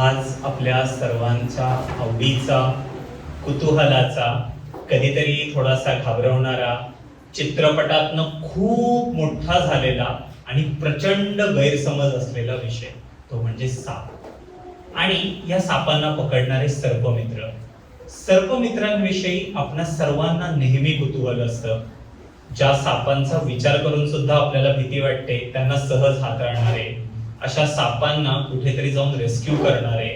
आज आपल्या सर्वांचा आवडीचा, कुतूहलाचा, कधीतरी थोडासा घाबरवणारा, चित्रपटातनं खूप मोठा झालेला आणि प्रचंड गैरसमज असलेला विषय, तो म्हणजे साप आणि या सापांना पकडणारे सर्पमित्र. सर्पमित्रांविषयी आपणा सर्वांना नेहमी कुतूहल असतं. ज्या सापांचा विचार करून सुद्धा आपल्याला भीती वाटते, त्यांना सहज हाताळणारे, अशा सापांना कुठेतरी जाऊन रेस्क्यू करणारे,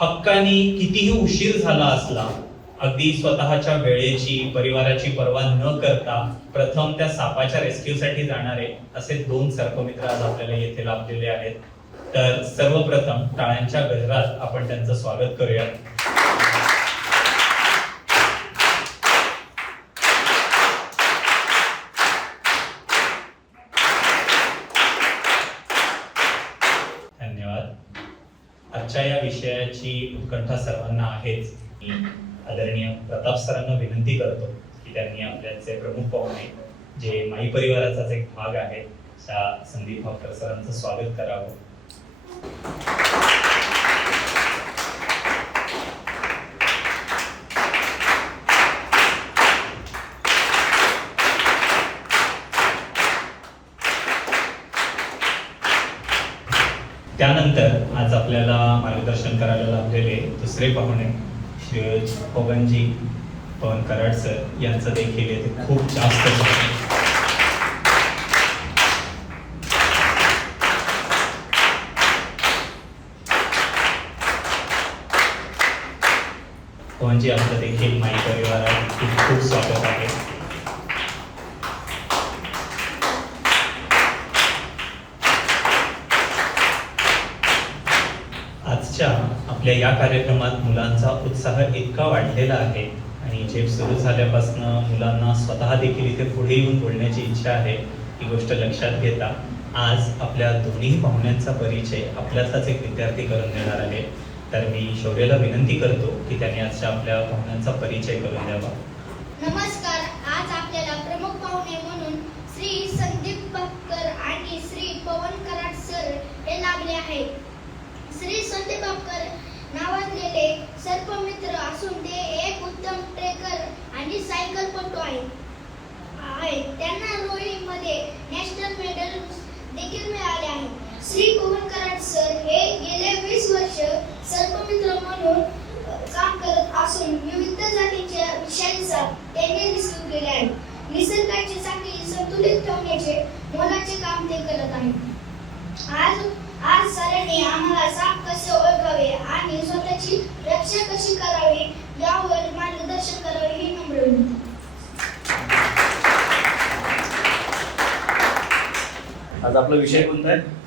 हक्कानी कितीही उशीर झाला असला अगदी स्वतःच्या वेळेची, परिवाराची पर्वा न करता प्रथम त्या सापाच्या रेस्क्यूसाठी जाणारे असे 2 सर्पमित्र आज आपल्याला येथे लाभलेले आहेत. तर सर्वप्रथम टाळ्यांच्या गजरात आपण त्यांचं स्वागत करूया. धन्यवाद. आजच्या या विषयाची उत्कंठा सर्वांना आहेच. आदरणीय प्रताप सरांना विनंती करतो की त्यांनी आपल्याचे प्रमुख पाहुणे, जे माई परिवाराचाच एक भाग आहे, अशा संदीप भापकर सरांचं स्वागत करावं. त्यानंतर आज आपल्याला मार्गदर्शन करायला लाभलेले दुसरे पाहुणे श्री पवन कराड सर यांचं देखील येथे खूप जास्त पवनजी, आपलं देखील माई परिवारात खूप खूप स्वागत आहे. आजच्या आपल्या या कार्यक्रमात मुलांचा उत्साह इतका वाढलेला आहे आणि झेप सुरू झाल्यापासून मुलांना स्वतः देखील इथे पुढे येऊन बोलण्याची इच्छा आहे. ही गोष्ट लक्षात घेता आज आपल्या दोन्ही पाहुण्यांचा परिचय आपल्यातलाच एक विद्यार्थी करून देणार आहे. तर मी शौर्यला विनंती करतो की त्याने आजच्या आपल्या पाहुण्यांचा परिचय करून द्यावा. नमस्कार. आज आपल्याला प्रमुख पाहुणे म्हणून श्री संदीप भापकर आणि श्री पवन कराड सर हे लाभले आहेत. श्री संदीप भापकर नावाजलेले सर्पमित्र असून ते एक उत्तम ट्रेकर आणि सायकलपटू आहेत. त्यांना रोईंगमध्ये नॅशनल मेडल देखील मिळाले आहे. श्री पवन कराड सर हे गेले 20 वर्ष सर्पमित्र म्हणून काम करत असून विविध जातीच्या विषयांचा त्यांनी रेस्क्यू केले आहे. निसर्गाची साखळी संतुलित ठेवण्याचे मोलाचे काम ते करत आहेत. आज सरांनी आम्हाला साप कसे ओळखावे आणि स्वतःची रक्षा कशी करावी यावर मार्गदर्शन करावे ही नम्र विनंती. आज आपला विषय कोणता आहे?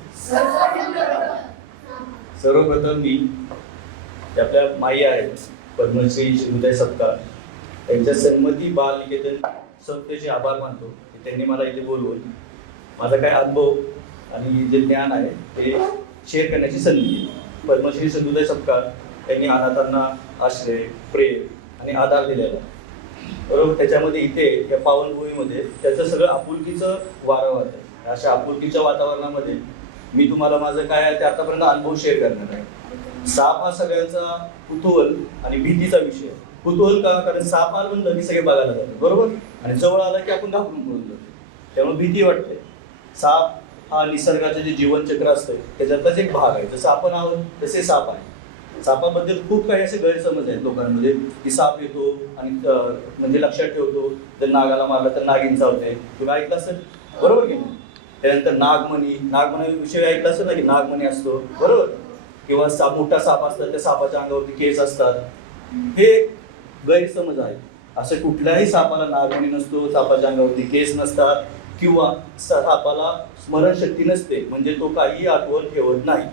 सर्वप्रथम मी आपल्या माई आहेत पद्मश्री श्रीउदय सत्कार त्यांच्या सन्मती बाल निकेतन संस्थेचे आभार मानतो की त्यांनी मला इथे बोलवून माझा काय अनुभव आणि जे ज्ञान आहे ते शेअर करण्याची संधी. पद्मश्री श्रीउदय सत्कार त्यांनी अनाथांना आश्रय, प्रेम आणि आधार दिलेला बरोबर. त्याच्यामध्ये इथे या पावनभूमीमध्ये त्याचं सगळं आपुलकीचं वारं वाहत आहे. अशा आपुलकीच्या वातावरणामध्ये मी तुम्हाला माझं काय आहे ते आतापर्यंत अनुभव शेअर करणार आहे. साप हा सगळ्यांचा कुतूहल आणि भीतीचा विषय. कुतूहल का? कारण साप आला म्हणलं की सगळे बघायला जातात बरोबर, आणि जवळ आला की आपण घाबरून पळून जातो, त्यामुळे भीती वाटते. साप हा निसर्गाचं जे जीवनचक्र असतं त्याच्यातलाच एक भाग आहे. जसं आपण आहोत तसे साप आहे. सापाबद्दल खूप काही असे गैरसमज आहेत लोकांमध्ये की साप येतो आणि म्हणजे लक्षात ठेवतो जर नागाला मारला तर नागिन चावते. तुम्ही ऐकलं असेल बरोबर की नाही? त्यानंतर नागमणी विषय ऐकला असेल ना की नागमणी असतो बरोबर, किंवा मोठा साप असतात त्या सापाच्या अंगावरती केस असतात. हे गैरसमज आहे. असं कुठल्याही सापाला नागमणी नसतो, सापाच्या अंगावरती केस नसतात, किंवा सापाला स्मरणशक्ती नसते, म्हणजे तो काही आठवण ठेवत नाही.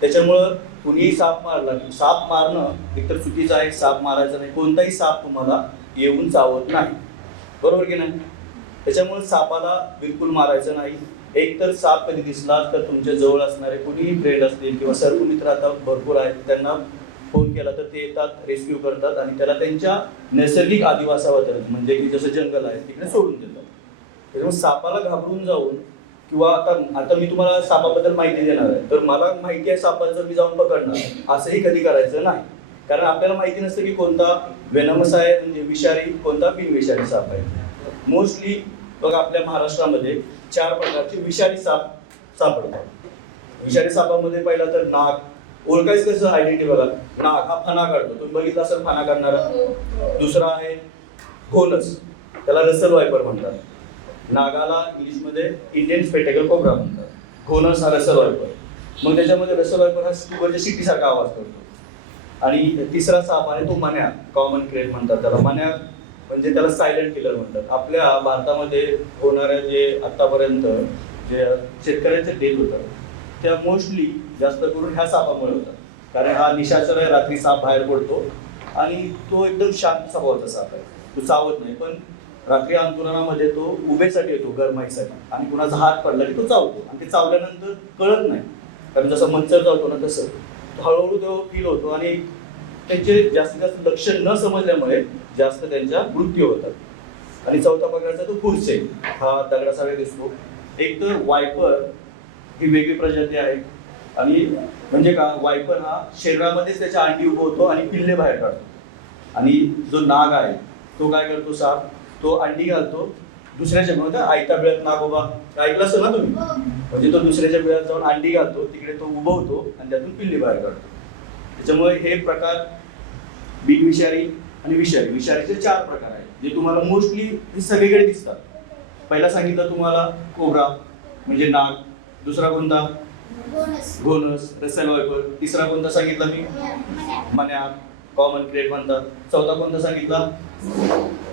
त्याच्यामुळं कुणीही साप मारला, साप मारणं एकतर चुकीचं आहे, साप मारायचं नाही. कोणताही साप तुम्हाला येऊन चावत नाही बरोबर की नाही? त्याच्यामुळे सापाला बिलकुल मारायचं नाही. एक तर साप कधी दिसला तर तुमच्या जवळ असणारे कुणीही फ्रेंड असतील किंवा सर्पमित्र आता भरपूर आहेत, त्यांना फोन केला तर ते येतात, रेस्क्यू करतात आणि त्याला त्यांच्या नैसर्गिक आदिवासावर म्हणजे की जसं जंगल आहे तिकडे सोडून देतात. त्याच्यामुळे सापाला घाबरून जाऊन किंवा आता मी तुम्हाला सापाबद्दल माहिती देणार आहे, तर मला माहिती आहे सापाचं मी जाऊन पकडणार, असंही कधी करायचं नाही. कारण आपल्याला माहिती नसतं की कोणता वेनमस आहे म्हणजे विषारी, कोणता बिनविषारी साप आहे. मोस्टली बघा आपल्या महाराष्ट्रामध्ये 4 प्रकारचे विषारी साप सापडतात. विषारी सापामध्ये पहिला तर नाग. ओळखायचं कसं, आयडेंटिटी बघा. नाग हा फणा काढतो, तुम्ही बघितला असेल फणा काढणारा. दुसरा आहे घोणस, त्याला रसल वायपर म्हणतात. नागाला इंग्लिशमध्ये इंडियन स्पेक्टेकल कोब्रा म्हणतात. घोणस हा रसल वायपर. मग त्याच्यामध्ये रसल वायपर हा म्हणजे शिट्टीसारखा आवाज करतो. आणि तिसरा साप आहे तो मन्या, कॉमन क्रेट म्हणतात त्याला. मन्या म्हणजे त्याला सायलेंट किलर म्हणतात. आपल्या भारतामध्ये होणाऱ्या जे आतापर्यंत जे शेतकऱ्यांचे डेथ होतात त्या मोस्टली जास्त करून ह्या सापामुळे होतात. कारण हा निशाचर आहे, रात्री साप बाहेर पडतो आणि तो एकदम शांत स्वभावाचा साप आहे. तो चावत नाही, पण रात्री अंतुरणामध्ये तो उभेसाठी येतो गरमाईसाठी, आणि कुणाचा हात पडला की तो चावतो. आणि ते चावल्यानंतर कळत नाही, कारण जसं मच्छर चावतो ना तसं हळूहळू तो फील होतो. आणि त्यांचे जास्तीत जास्त लक्षण न समजल्यामुळे जास्त त्यांच्या मृत्यू होतात. आणि चौथा प्रकारचा तो फुरसे, हा दगडासारखा दिसतो. एक तर वायपर ही वेगळी प्रजाती आहे. आणि म्हणजे का, वायपर हा शरीरामध्येच त्याच्या अंडी उगवतो आणि पिल्ले बाहेर काढतो. आणि जो नाग आहे तो काय करतो, साप तो अंडी घालतो दुसऱ्याच्या, म्हणजे आयत्या बिळात नागोबा ऐकलं असेल ना तुम्ही. म्हणजे तो दुसऱ्याच्या बिळात जाऊन अंडी घालतो, तिकडे तो उभवतो आणि त्यातून पिल्ले बाहेर काढतो. त्याच्यामुळे हे प्रकार बिनविषारी आणि विषारी, विषारीचे 4 प्रकार आहेत जे तुम्हाला मोस्टली सगळीकडे दिसतात. पहिला सांगितलं तुम्हाला कोब्रा म्हणजे नाग. दुसरा कोणता, घोणस, रसेल वायपर. तिसरा कोणता सांगितला मी, मन्या, कॉमन क्रेट म्हणतात. चौथा कोणता सांगितला,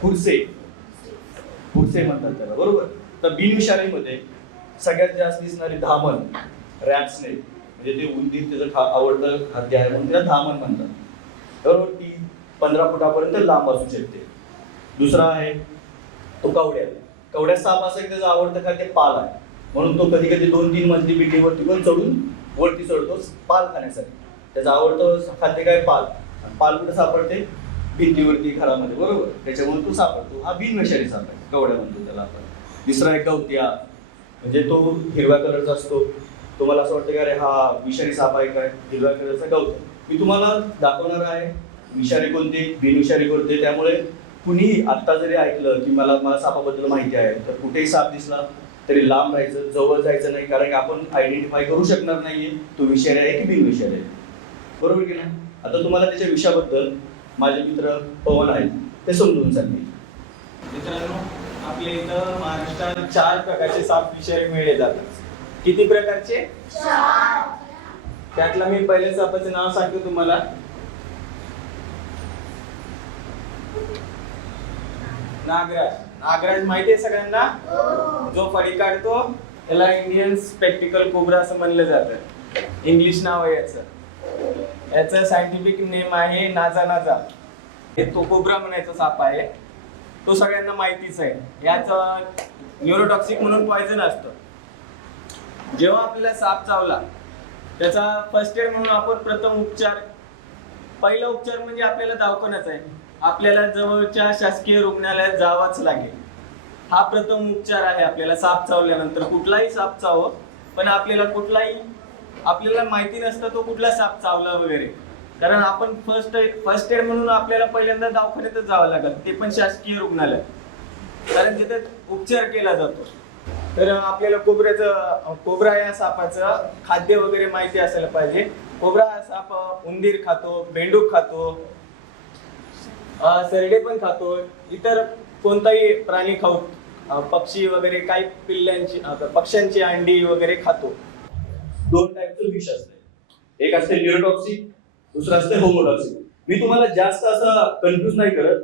फुरसे, फुरसे म्हणतात त्याला, बरोबर. तर बिनविषारीमध्ये सगळ्यात जास्त दिसणारी धामण, रॅट स्नेक, म्हणजे ते उंदीर त्याचं आवडतं खाद्य आहे म्हणून त्याला धामण म्हणतात. बरोबर. ती 15 फुटापर्यंत लांब असू शकते. दुसरा आहे तो कवड्या. कवड्या साप असं त्याचं आवडतं खाद्य पाल आहे, म्हणून तो कधी कधी 2-3 मजली बिल्डिंगवरती पण चढून वरती चढतो पाल खाण्यासाठी. त्याचं आवडतं खाद्य काय, पाल. पाल कुठे सापडते, भिंतीवरती, घरामध्ये, बरोबर. त्याच्यामुळे तो सापडतो. हा बिनविषारी साप आहे, कवड्या म्हणतो त्याला आपण. तिसरा एक गवत्या, म्हणजे तो हिरव्या कलरचा असतो. तुम्हाला असं वाटतं की अरे हा विषारी साप आहे काय, हिरव्या कलरचा गवत्या. मी तुम्हाला दाखवणार आहे विषारी कोणते, बिनविषारी कोणते. त्यामुळे कुणीही आत्ता जरी ऐकलं की मला सापाबद्दल माहिती आहे, तर कुठेही साप दिसला तरी लांब राहायचं, जवळ जायचं नाही. कारण आपण आयडेंटिफाय करू शकणार नाहीये तो विषारी आहे की बिनविषारी आहे, बरोबर की नाही. आता तुम्हाला त्याच्या विषयाबद्दल माझे मित्र पवन आहेत, ते समजून सांगतील. मित्रांनो, आपल्या इथं महाराष्ट्रात 4 प्रकारचे साप विषारी मिळले जातात. किती प्रकारचे? 4. त्यातला मी पहिल्या सापाचं नाव सांगतो तुम्हाला. नागराज. नागराज माहिती आहे सगळ्यांना, जो फडी काढतो त्याला इंडियन स्पेक्टिकल कोब्रा असं म्हणलं जातं. इंग्लिश नाव आहे याचं सायंटिफिक नेम आहे नाजा नाजा. हे तो कोब्रा म्हणायचा साप आहे, तो सगळ्यांना माहितीच आहे. याचं न्यूरोटॉक्सिक म्हणून पॉयझन असतं. जेव्हा आपल्याला साप चावला त्याचा फर्स्ट एड म्हणून आपण प्रथम उपचार, पहिला उपचार म्हणजे आपल्याला दवाखान्याच आहे. आपल्याला जवळच्या शासकीय रुग्णालयात जावंच लागेल. हा प्रथम उपचार आहे आपल्याला साप चावल्यानंतर. कुठलाही साप चावो, पण आपल्याला माहिती नसतं तो कुठला साप चावला वगैरे. कारण आपण फर्स्ट एड म्हणून आपल्याला पहिल्यांदा दवाखान्यातच जावं लागेल, ते पण शासकीय रुग्णालयात, कारण तिथे उपचार केला जातो. तर आपल्याला कोब्रा या सापाचं खाद्य वगैरे माहिती असायला पाहिजे. कोब्रा हा साप उंदीर खातो, बेंडूक खातो, सरडे पण खातो, इतर कोणताही प्राणी खाऊ, पक्षी वगैरे काही पक्ष्यांची अंडी वगैरे खातो. 2 टाईपचं विष असते, एक असते न्यूरोटॉक्सिक, दुसरं असते होमोटॉक्सिक. मी तुम्हाला जास्त असं कन्फ्युज नाही करत.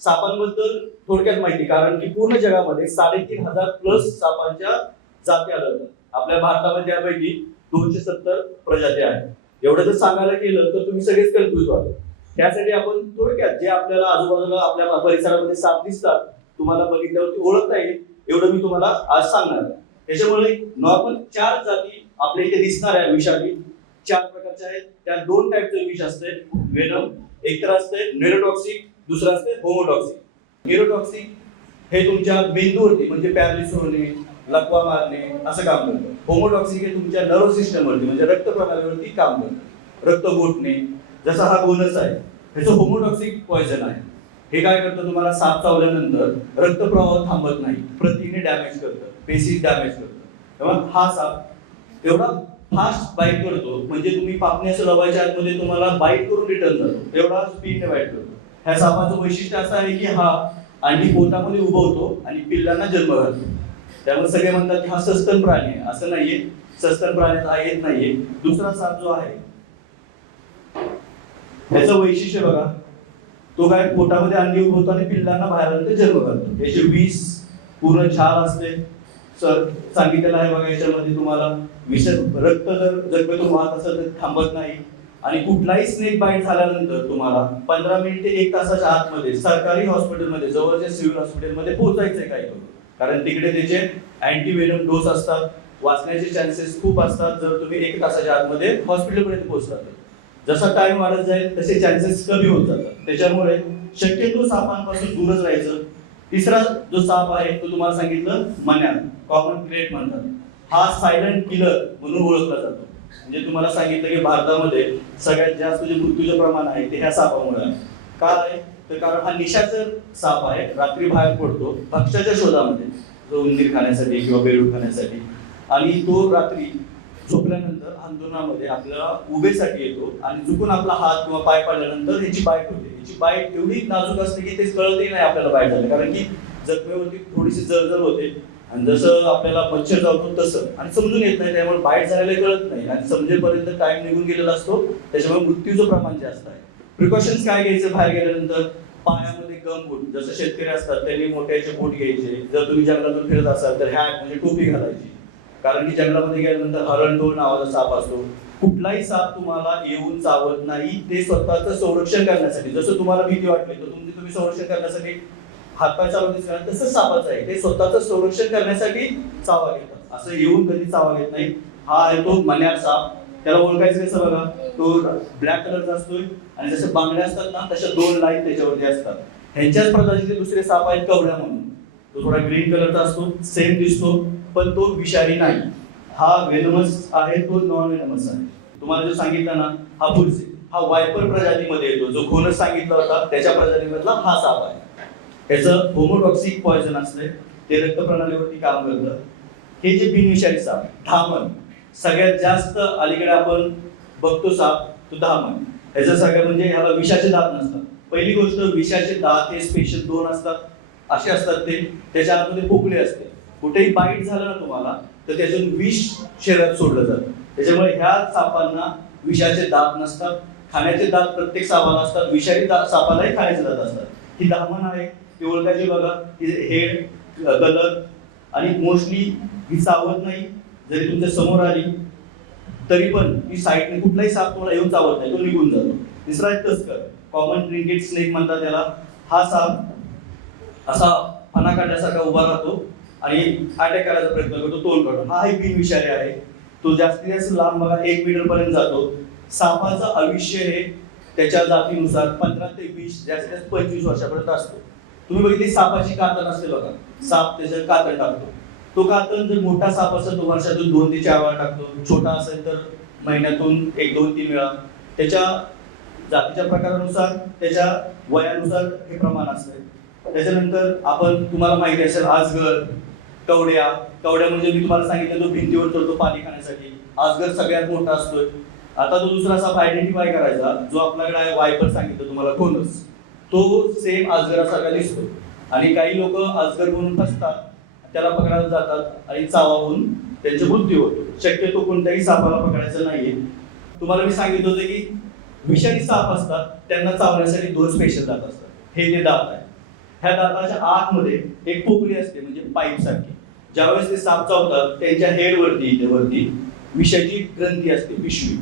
सापांबद्दल थोडक्यात माहिती, कारण की पूर्ण जगामध्ये 3,500 प्लस सापांच्या जाती आढळतात. आपल्या भारतामध्ये त्यापैकी 270 प्रजाती आहेत. एवढं जर सांगायला गेलं तर तुम्ही सगळेच कन्फ्युज व्हाल. त्यासाठी आपण थोडक्यात जे आपल्याला आजूबाजूला आपल्या परिसरामध्ये साप दिसतात, तुम्हाला बघितल्यावरती ओळखता येईल, एवढं मी तुम्हाला आज सांगणार आहे. त्याच्यामुळे नॉर्मल 4 जाती आपल्या इथे दिसणार आहे विषारी. 4 प्रकारचे आहेत. त्या 2 टाईपचे विष असते वेनम. एक तर असते न्यूरोटॉक्सिक, दुसरं असते होमोटॉक्सिक. न्यूरोटॉक्सिक हे तुमच्या मेंदूवरती म्हणजे पॅरालिसिस होणे, लकवा मारणे असं काम करतं. होमोटॉक्सिक हे तुमच्या नर्व सिस्टमवरती म्हणजे रक्त प्रणालीवरती काम करतं. रक्त गोठणे जसा हा गोनस आहे ह्याचं होमोटॉक्सिक पॉइझन आहे. हे काय करतं, तुम्हाला साप चावल्यानंतर रक्तप्रवाह थांबत नाही, प्रथिने डॅमेज करतं, पेशी डॅमेज करतं. तेव्हा हा साप एवढा फास्ट बाईट करतो म्हणजे तुम्ही पापणी असं लावायच्या आतमध्ये तुम्हाला बाईट करून रिटर्न जातो, एवढा स्पीडने बाईट करतो. ह्या सापाचं वैशिष्ट्य असं आहे की हा अंडी पोटामध्ये उभवतो आणि पिल्लांना जन्म घालतो. त्यामुळे सगळे म्हणतात की हा सस्तन प्राणी आहे. असं नाहीये, सस्तन प्राण्यात हा येत नाहीये. दुसरा साप जो आहे त्याचं वैशिष्ट्य बघा, तो काय पोटामध्ये अंडी उभवतो आणि पिल्लांना बाहेर आल्यानंतर जन्म घालतो. याचे 20 पूर्ण छाल असते. सांगितलेलं आहे बघा याच्यामध्ये तुम्हाला रक्त जर जखमेतून वाहत असेल तर थांबत नाही. आणि कुठलाही स्नेक बाईट झाल्यानंतर तुम्हाला 15 मिनिट ते 1 तासाच्या आतमध्ये सरकारी हॉस्पिटलमध्ये जवळच्या सिव्हिल हॉस्पिटलमध्ये पोहोचायचंय काय करून, कारण तिकडे त्याचे अँटीव्हेनम डोस असतात. वाचण्याचे चान्सेस खूप असतात जर तुम्ही 1 तासाच्या आतमध्ये हॉस्पिटलपर्यंत पोहोचला तर. जसा टाइम वाढत जाईल तसे चान्सेस कमी होत जातात. त्याच्यामुळे शक्यतो सापांपासून दूरच राहायचं. तिसरा जो साप आहे तो तुम्हाला सांगितलं मन्या, कॉमन क्रेट म्हणतात. हा सायलेंट किलर म्हणून ओळखला जातो. म्हणजे तुम्हाला सांगितलं की भारतामध्ये सगळ्यात जास्त जे मृत्यूचे प्रमाण आहे ते ह्या सापामुळे आहे. का आहे तर कारण हा निशाचर साप आहे, रात्री बाहेर पडतो भक्ष्याच्या शोधामध्ये, जो उंदीर खाण्यासाठी किंवा बेडूक खाण्यासाठी. आणि तो रात्री झोपल्यानंतर अंथरुणामध्ये आपल्याला उभेसाठी येतो आणि चुकून आपला हात किंवा पाय पडल्यानंतर याची बाईट होते. याची बाईट एवढी नाजूक असते की ते कळतही नाही आपल्याला बाईट झालं, कारण की जखमेवरती थोडीशी जळजळ होते आणि जसं आपल्याला मच्छर चावतो तसं, आणि समजून येत नाही. त्यामुळे बाईट झालेलं कळत नाही आणि समजेपर्यंत टाइम निघून गेलेला असतो. त्याच्यामुळे मृत्यूचं प्रमाण जास्त आहे. प्रिकॉशन्स काय घ्यायचं बाहेर गेल्यानंतर? पायामध्ये गम बूट, जसं शेतकरी असतात त्यांनी मोठ्याचे बूट घ्यायचे. जर तुम्ही जंगलातून फिरत असाल तर हॅट म्हणजे टोपी घालायची, कारण की जंगलामध्ये गेल्यानंतर हरणटोळ नावाचा साप असतो. कुठलाही साप तुम्हाला येऊन चावत नाही, ते स्वतःचं संरक्षण करण्यासाठी. जसं तुम्हाला भीती वाटली तर तुम्ही संरक्षण करण्यासाठी हातपाय चालवतेच कारण तसंच सापाचं आहे, ते स्वतःचं संरक्षण करण्यासाठी चावा घेतात. असं येऊन कधी चावा घेत नाही. हा आहे तो मन्यार साप. त्याला ओळखायचं कसं बघा, तो ब्लॅक कलरचा असतोय आणि जसं बांगड्या असतात ना तशा 2 लाईन त्याच्यावरती असतात. ह्यांच्याच प्रजातीचे दुसरे साप आहेत कवड्या म्हणून. तो थोडा ग्रीन कलरचा असतो, सेम दिसतो पण तो विषारी नाही. हा वेनमस आहे, तो नॉन वेनमस आहे. तुम्हाला जो सांगितला ना हा फुलसे, हा वायपर प्रजातीमध्ये येतो. जो खोनस सांगितला होता त्याच्या प्रजातीमधला हा साप आहे. याचं होमोटॉक्सिक पॉइझन असते, ते रक्त प्रणालीवरती काम करतं. हे जे बिनविषारी साप, धामण, सगळ्यात जास्त अलीकडे आपण बघतो साप तो धामण. ह्याचं सगळं म्हणजे ह्याला विषाचे दात नसतात. पहिली गोष्ट, विषाचे दात हे स्पेशल 2 असतात, असे असतात ते. त्याच्या आतमध्ये पोकळी असते. कुठेही बाईट झालं ना तुम्हाला तर त्याच्यातून विष शरीरात सोडलं जातं. त्याच्यामुळे ह्या सापांना विषाचे दात नसतात. खाण्याचे दात प्रत्येक सापाला असतात, विषारी सापालाही खाण्याचे दात असतात. ही धामण आहे, ती ओळखायची बघा. हेड, कलर, आणि मोस्टली ही चावत नाही. जरी तुमच्या समोर आली तरी पण ती साईडने कुठलाही साप तुम्हाला येऊन चावत नाही, तो निघून जातो. तिसरा आहे तस्कर, कॉमन ट्रिंकेट स्नेक म्हणतात त्याला. हा साप असा फणा काढल्यासारखा उभा राहतो आणि अटॅक करायचा प्रयत्न करतो, तोंड काढून. हा एक बिनविषारी आहे. तो जास्तीत जास्त लांब बघा 1 मीटर पर्यंत जातो. सापाचं आयुष्य हे त्याच्या जातीनुसार 15 ते 20, जास्तीत जास्त 25 वर्षापर्यंत असतो. तुम्ही बघितली सापाची कातण असते बघा, साप त्याचं कातण टाकतो. तो कातण जर मोठा साप असेल तो वर्षातून 2 ते 4 वेळा टाकतो. छोटा असेल तर महिन्यातून 1, 2, 3 वेळा. त्याच्या जातीच्या प्रकारानुसार, त्याच्या वयानुसार हे प्रमाण असते. त्याच्यानंतर आपण तुम्हाला माहिती असेल आजगर, कवड्या म्हणजे मी तुम्हाला सांगितलं तो भिंतीवर चढतो पाणी खाण्यासाठी. आजगर सगळ्यात मोठा असतोय. आता जो दुसरा साप आयडेंटिफाय करायचा, जो आपल्याकडे आहे वायपर सांगितलं तुम्हाला खोनस, तो सेम अजगरासारखा दिसतो. आणि काही लोक अजगर म्हणून फसतात, त्याला पकडायला जातात आणि चावा होऊन त्यांचा मृत्यू होतो. शक्यतो कोणत्याही सापाला पकडायचं नाहीये. तुम्हाला मी सांगितलं होतं की विषारी साप असतात त्यांना चावण्यासाठी 2 स्पेशल दात असतात. हे जे दात आहे, ह्या दाताच्या आतमध्ये एक पोकळी असते म्हणजे पाईप सारखी. ज्यावेळेस ते साप चावतात त्यांच्या हेडवरती इथे वरती विषाची ग्रंथी असते, पिशवी.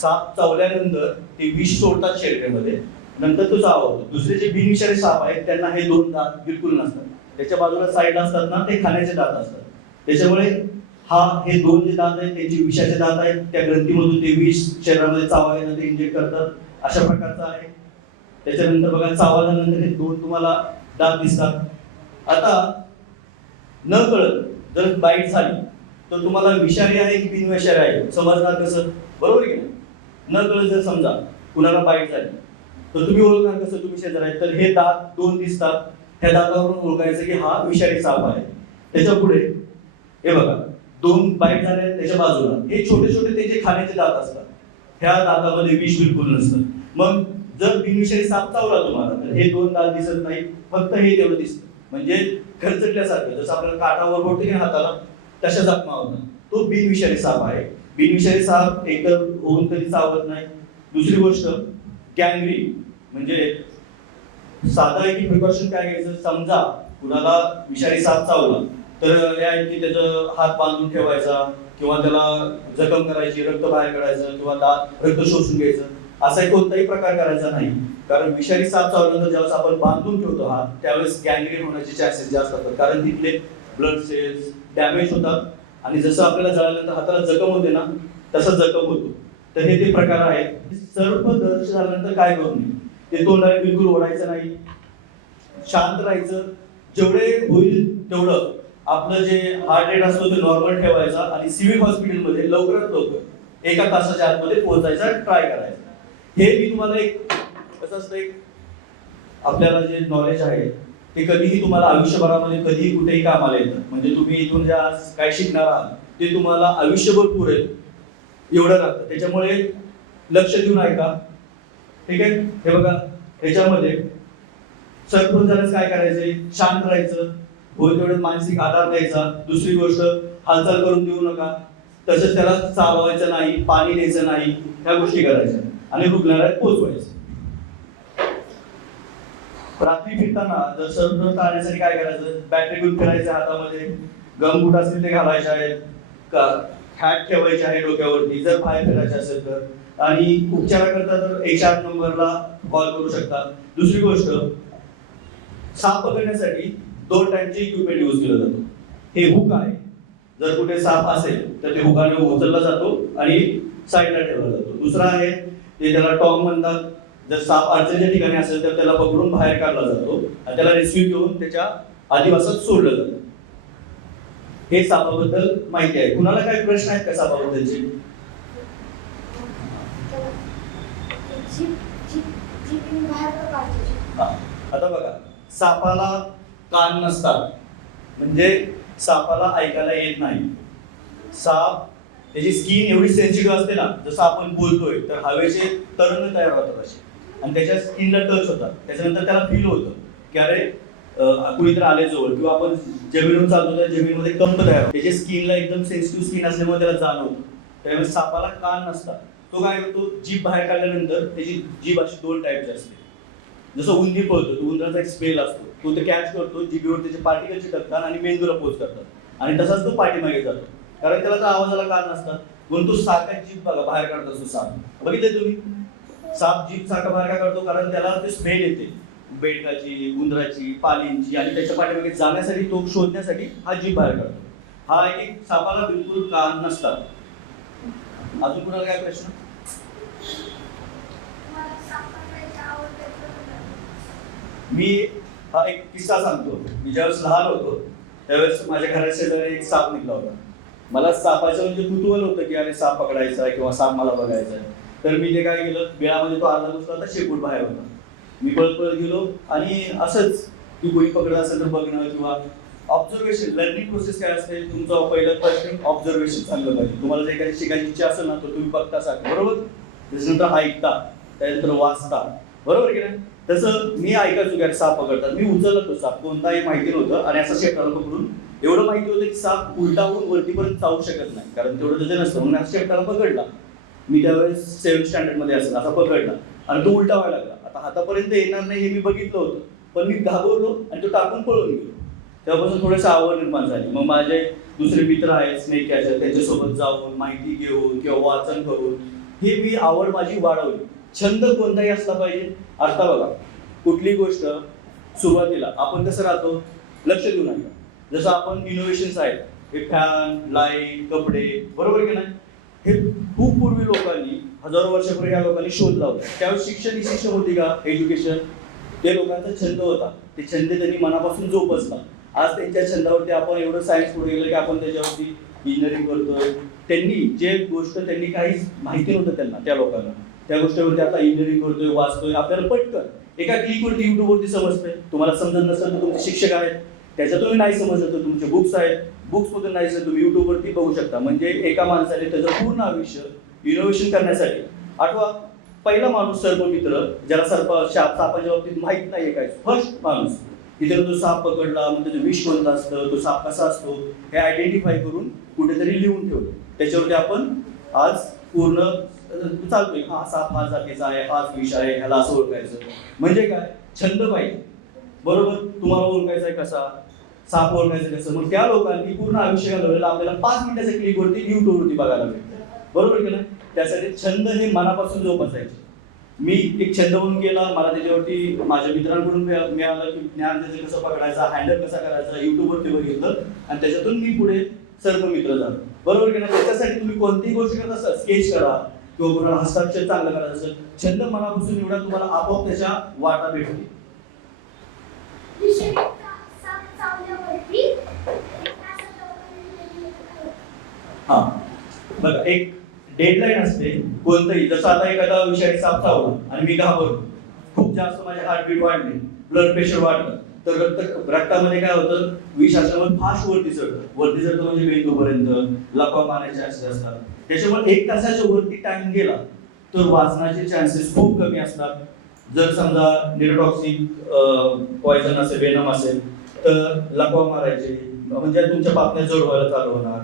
साप चावल्यानंतर ते विष सोडतात शरीरामध्ये, नंतर तो चावा होतो. दुसरे जे बिनविषारी साप आहेत त्यांना हे 2 दात बिलकुल नसतात. त्याच्या बाजूला साईडला असतात ना ते खाण्याचे दात असतात. त्याच्यामुळे हे 2 जे दात आहेत त्यांचे विषाचे दात आहेत. त्या ग्रंथीमधून ते विष शरीरामध्ये चावा येणं ते इंजेक्ट करतात. अशा प्रकारचं आहे. त्याच्यानंतर बघा चावा झाल्यानंतर हे 2 तुम्हाला दात दिसतात. आता न कळत जर बाईट झाली तर तुम्हाला विषारी आहे की बिनविषारी आहे समजणार कसं? बरोबर की नाही? न कळत जर समजा कुणाला बाईट झाली तर तुम्ही ओळखणार कसं तुम्ही शेजार आहे? तर हे दात दोन दिसतात, ह्या दातावरून ओळखायचं की हा विषारी साप आहे. त्याच्या पुढे हे बघा दोन बाईट झाल्या त्याच्या बाजूला हे छोटे छोटे त्याचे खाण्याचे दात असतात, ह्या दातामध्ये विष बिलकुल नसतं. मग जर बिनविषारी साप चावला तुम्हाला तर हे दोन दात दिसत नाही, फक्त हे तेवढं दिसतं, म्हणजे खरचटल्यासारखं जसं आपल्याला काटावर पडतो की हाताला तशा जखमा होतात. तो बिनविषारी साप आहे. बिनविषारी साप एकतर होऊन कधी चावत नाही. दुसरी गोष्ट गँग्रीन, म्हणजे साधा की प्रिकॉशन काय घ्यायचं, समजा कुणाला विषारी साप चावला तर हे आहे की त्याचा हात बांधून ठेवायचा किंवा त्याला जखम करायची, रक्त बाहेर काढायचं किंवा दात रक्त शोषून घ्यायचं, असा कोणताही प्रकार करायचा नाही. कारण विषारी साप चावल्यानंतर ज्यावेळेस आपण बांधून ठेवतो हात त्यावेळेस गँग्रीन होण्याचे चान्सेस जास्त असतात, कारण तिथले ब्लड सेल्स डॅमेज होतात आणि जसं आपल्याला जळाल्यानंतर हाताला जखम होते ना तसं जखम होतो. तर हे ते प्रकार आहेत. सर्पदंश झाल्यानंतर काय करू नये, ते तोंडाने बिलकुल ओढायचं नाही, शांत राहायचं, जेवढे होईल तेवढं आपलं जे हार्ट रेट असतो ते नॉर्मल ठेवायचा आणि सिव्हिल हॉस्पिटलमध्ये लवकरात लवकर 1 तासाच्या आतमध्ये पोहोचायचा ट्राय करायचा. हे मी तुम्हाला एक कसं असतं, एक आपल्याला जे नॉलेज आहे ते कधीही तुम्हाला आयुष्यभरामध्ये कधीही कुठेही कामाला येतं. म्हणजे तुम्ही इथून जे आज काय शिकणार आहात ते तुम्हाला आयुष्यभर पुरेल एवढं राहतं. त्याच्यामुळे लक्ष देऊन ऐका, ठीक आहे? हे बघा ह्याच्यामध्ये सरपंच झाल्यास काय करायचंय, शांत राहायचं, होईल तेवढे मानसिक आधार द्यायचा. दुसरी गोष्ट हालचाल करून देऊ नका, तसंच त्याला चालवायचं नाही, पाणी द्यायचं नाही, ह्या गोष्टी करायच्या आणि रुग्णालयात पोहोचवायचं. रात्री फिरताना जर सर्प टाळण्यासाठी काय करायचं, बॅटरी घेऊन फिरायचं हातामध्ये, गमबूट असतील ते घालायचे आहेत, हॅट ठेवायचे आहे डोक्यावरती जर बाहेर फिरायचे असेल तर, आणि उपचाराकरता तर 108 नंबरला कॉल करू शकता. दुसरी गोष्ट, साप पकडण्यासाठी 2 टाईपचे इक्विपमेंट यूज केलं जातो. हे हुक आहे, जर कुठे साप असेल तर ते हुकाने उचलला जातो आणि साईडला ठेवला जातो. दुसरा आहे ते त्याला टॉंग म्हणतात, जर साप अडचणीच्या ठिकाणी असेल तर त्याला पकडून बाहेर काढला जातो आणि त्याला रेस्क्यू घेऊन त्याच्या आदिवासात सोडलं जातं. हे सापाबद्दल माहिती आहे. कुणाला काही प्रश्न आहेत का सापाबद्दलचे? आता बघा, सापाला कान नसतात, म्हणजे सापाला ऐकायला येत नाही. साप त्याची स्किन एवढी सेन्सिटिव्ह असते ना, जसं आपण बोलतोय तर हवेचे तरंग तयार होतात असे आणि त्याच्या स्किनला टच होतात. त्याच्यानंतर त्याला फील होतं की अरे कुणीतरी आले जवळ, किंवा आपण जमिनीवर चालतो तर जमिनीमध्ये कंप तयार होतो. त्याच्या स्किनला एकदम सेन्सिटिव्ह स्किन असल्यामुळे त्याला जाणवतं. त्यामुळे सापाला कान नसतात. तो काय करतो, जीभ बाहेर काढल्यानंतर त्याची जीभ अशी 2 टाईपची असते. जसं उंदीर पळतो, तो उंदराचा एक स्मेल असतो, तो ते कॅच करतो, जिभेवर त्याचे पार्टिकल चिटकतात आणि मेंदूला पोच करतात आणि तसाच तो पाठीमागे जातो, कारण त्याला तर आवाजाला कान नसतात. म्हणून तो सारखा जीभ बघा बाहेर काढत असतो. साप बघितलं तुम्ही, साप जीभ सारखा बाहेर का काढतो, कारण त्याला ते स्मेल येते बेडकाची, उंदराची, पालींची, आणि त्याच्या पाठीमागे जाण्यासाठी, तो शोधण्यासाठी हा जीभ बाहेर काढतो. हा एक सापाला बिलकुल कान नसतात. अजून कुणाला काय प्रश्न? मी हा एक किस्सा सांगतो. मी ज्यावेळेस लहान होतो त्यावेळेस माझ्या घराच्या शेजारी एक साप निघाला होता. मला सापाचं म्हणजे कुतूहल होतं की अरे साप पकडायचा आहे किंवा साप मला बघायचा आहे. तर मी ते काय केलं, बिळामध्ये तो अर्धा बसला होता, शेपूट बाहेर होता. मी पळत पळत गेलो आणि असंच की कोणी पकडत असेल तर बघणं किंवा ऑब्झर्वेशन, लर्निंग प्रोसेस काय असते, तुमचं पहिलं प्रश्न ऑब्झर्वेशन चांगलं पाहिजे. तुम्हाला जर एखादी शिकायची इच्छा असेल ना तर तुम्ही बघता सारखं, बरोबर, त्याच्यानंतर ऐकता, त्यानंतर वाचता, बरोबर की नाही? तसं मी ऐकायचो की साप पकडतात. मी उचलला तो साप, कोणताही माहिती नव्हतं, आणि असं शेपटाला पकडून एवढं माहिती होतं की साप उलटा होऊन वरतीपर्यंत जाऊ शकत नाही, कारण तेवढं त्याचं नसतं. म्हणून असं शेपटाला पकडला. मी त्यावेळेस 7th स्टँडर्ड मध्ये असेल, असा पकडला आणि तो उलटा व्हायला लागला. आता हातापर्यंत येणार नाही हे मी बघितलं होतं, पण मी घाबरलो आणि तो टाकून पळून गेलो. तेव्हापासून थोडंसं आवड निर्माण झाली. मग माझे दुसरे मित्र आहेत स्नेक कॅचर, त्यांच्यासोबत जाऊन माहिती घेऊन किंवा वाचन करून हे मी आवड माझी वाढवली. छंद कोणताही असला पाहिजे. आता बघा, कुठली गोष्ट सुरुवातीला आपण कसं राहतो, लक्ष देऊन ऐका. जसं आपण इनोव्हेशन्स आहेत, हे फॅन, लाईट, कपडे, बरोबर की नाही, हे खूप पूर्वी लोकांनी, हजारो वर्षापूर्वी ह्या लोकांनी शोध लावला. त्यावेळेस शिक्षण ही शिक्षण होती का, एज्युकेशन, ते लोकांचा छंद होता. ते छंद त्यांनी मनापासून जोपासला आज त्यांच्या छंदावरती आपण एवढं सायन्स पुढे गेलं की आपण त्याच्यावरती इंजिनिअरिंग करतोय. त्यांनी जे गोष्ट त्यांनी काहीच माहिती नव्हतं त्यांना, त्या लोकांना त्या गोष्टीवरती आता इंजिनिअरिंग करतोय, वाचतोय. आपल्याला पटकन एका क्लिकवरती युट्यूबवरती समजतंय. तुम्हाला समजत नसेल तर तुमचे शिक्षक आहेत, त्याच्यातून नाही समजलं तर तुमचे बुक्स आहेत, बुक्समधून नाही तर तुम्ही युट्यूबवरती बघू शकता. म्हणजे एका माणसाने त्याचं पूर्ण आयुष्य इनोव्हेशन करण्यासाठी. आठवा, पहिला माणूस सर्पमित्र ज्याला सापाच्या बाबतीत माहित नाहीये काय, फर्स्ट माणूस तिथे तो साप पकडला, मग त्याचं विष कोणतं असतं, तो साप कसा असतो हे आयडेंटिफाय करून कुठेतरी लिहून ठेवलं. त्याच्यावरती आपण आज पूर्ण चालतोय. हा साप हा जातीचा आहे, हाच विष आहे, ह्याला असं ओळखायचं. म्हणजे काय, छंद पाहिजे. बरोबर, तुम्हाला ओळखायचं आहे कसा साप, ओळखायचं कसं. मग त्या लोकांनी पूर्ण आयुष्य घालवलेलं आपल्याला 5 मिनिटाच्या क्लिकवरती युट्यूबवरती बघायला मिळतं. बरोबर की नाही. त्यासाठी छंद हे मनापासून जोपासायचे. मी एक छंद म्हणून केला, मला त्याच्यावरती माझ्या मित्रांकडून मिळालं की ज्ञान त्याचं कसं पकडायचं, हँडल कसा करायचा, युट्यूबवरती बघितलं आणि त्याच्यातून मी पुढे सर्पमित्र झालो. बरोबर की नाही. त्याच्यासाठी तुम्ही कोणतीही गोष्ट करत असाल, स्केच करा किंवा कोणाला हस्ताक्षर चांगलं करायचं असेल, छंद मनापासून निवडा, तुम्हाला आपोआप त्याच्या वाटा भेटतील. हा बघा, एक डेडलाईन असते कोणतंही. जसं आता एखादा विषारी साप चावला आणि मी घाबरलो, खूप जास्त माझे हार्टबीट वाढले, ब्लड प्रेशर वाढलं, तर रक्तामध्ये काय होतं, विष असल्यामुळे फास्ट वरती चढतं म्हणजे मेंदूपर्यंत लकवा मारण्याचे चान्सेस असतात. त्याच्यामुळे 1 तासाच्या वरती टाइम गेला तर वाचण्याचे चान्सेस खूप कमी असतात. जर समजा निरोटॉक्सिक पॉयझन असेल, वेनम असेल तर लकवा मारायचे, म्हणजे तुमच्या पापण्या जड व्हायला चालू होणार.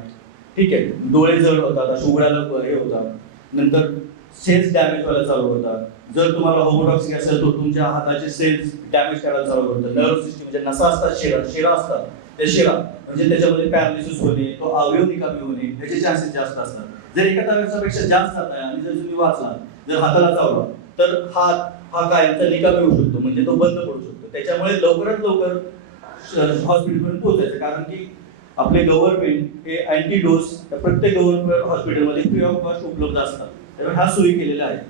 ठीक आहे, डोळे जड होतात, अशा उघडायला हे होतात, नंतर सेल्स डॅमेज व्हायला चालू होतात. जर तुम्हाला होमोटॉक्सिक असेल तर तुमच्या हाताचे सेल्स डॅमेज करायला चालू होतात. नर्व सिस्टीम म्हणजे नसा असतात, शिरा असतात, त्या शिरा म्हणजे त्याच्यामध्ये पॅरालिसिस होणे, तो अवयव निकामी होणे याचे चान्सेस जास्त असतात. जर एका तासापेक्षा जास्त जात आहे आणि जर तुम्ही वाचला, जर हाताला चावला तर हा कायमचा निकामी होऊ शकतो, म्हणजे तो बंद पडू शकतो. त्याच्यामुळे लवकरात लवकर हॉस्पिटलपर्यंत पोहोचायचं. कारण की आपले गव्हर्नमेंट हे अँटीडोस प्रत्येक गव्हर्नमेंट हॉस्पिटलमध्ये फ्री ऑफ कॉस्ट उपलब्ध असतात. त्यामुळे ह्या सोयी केलेल्या आहेत.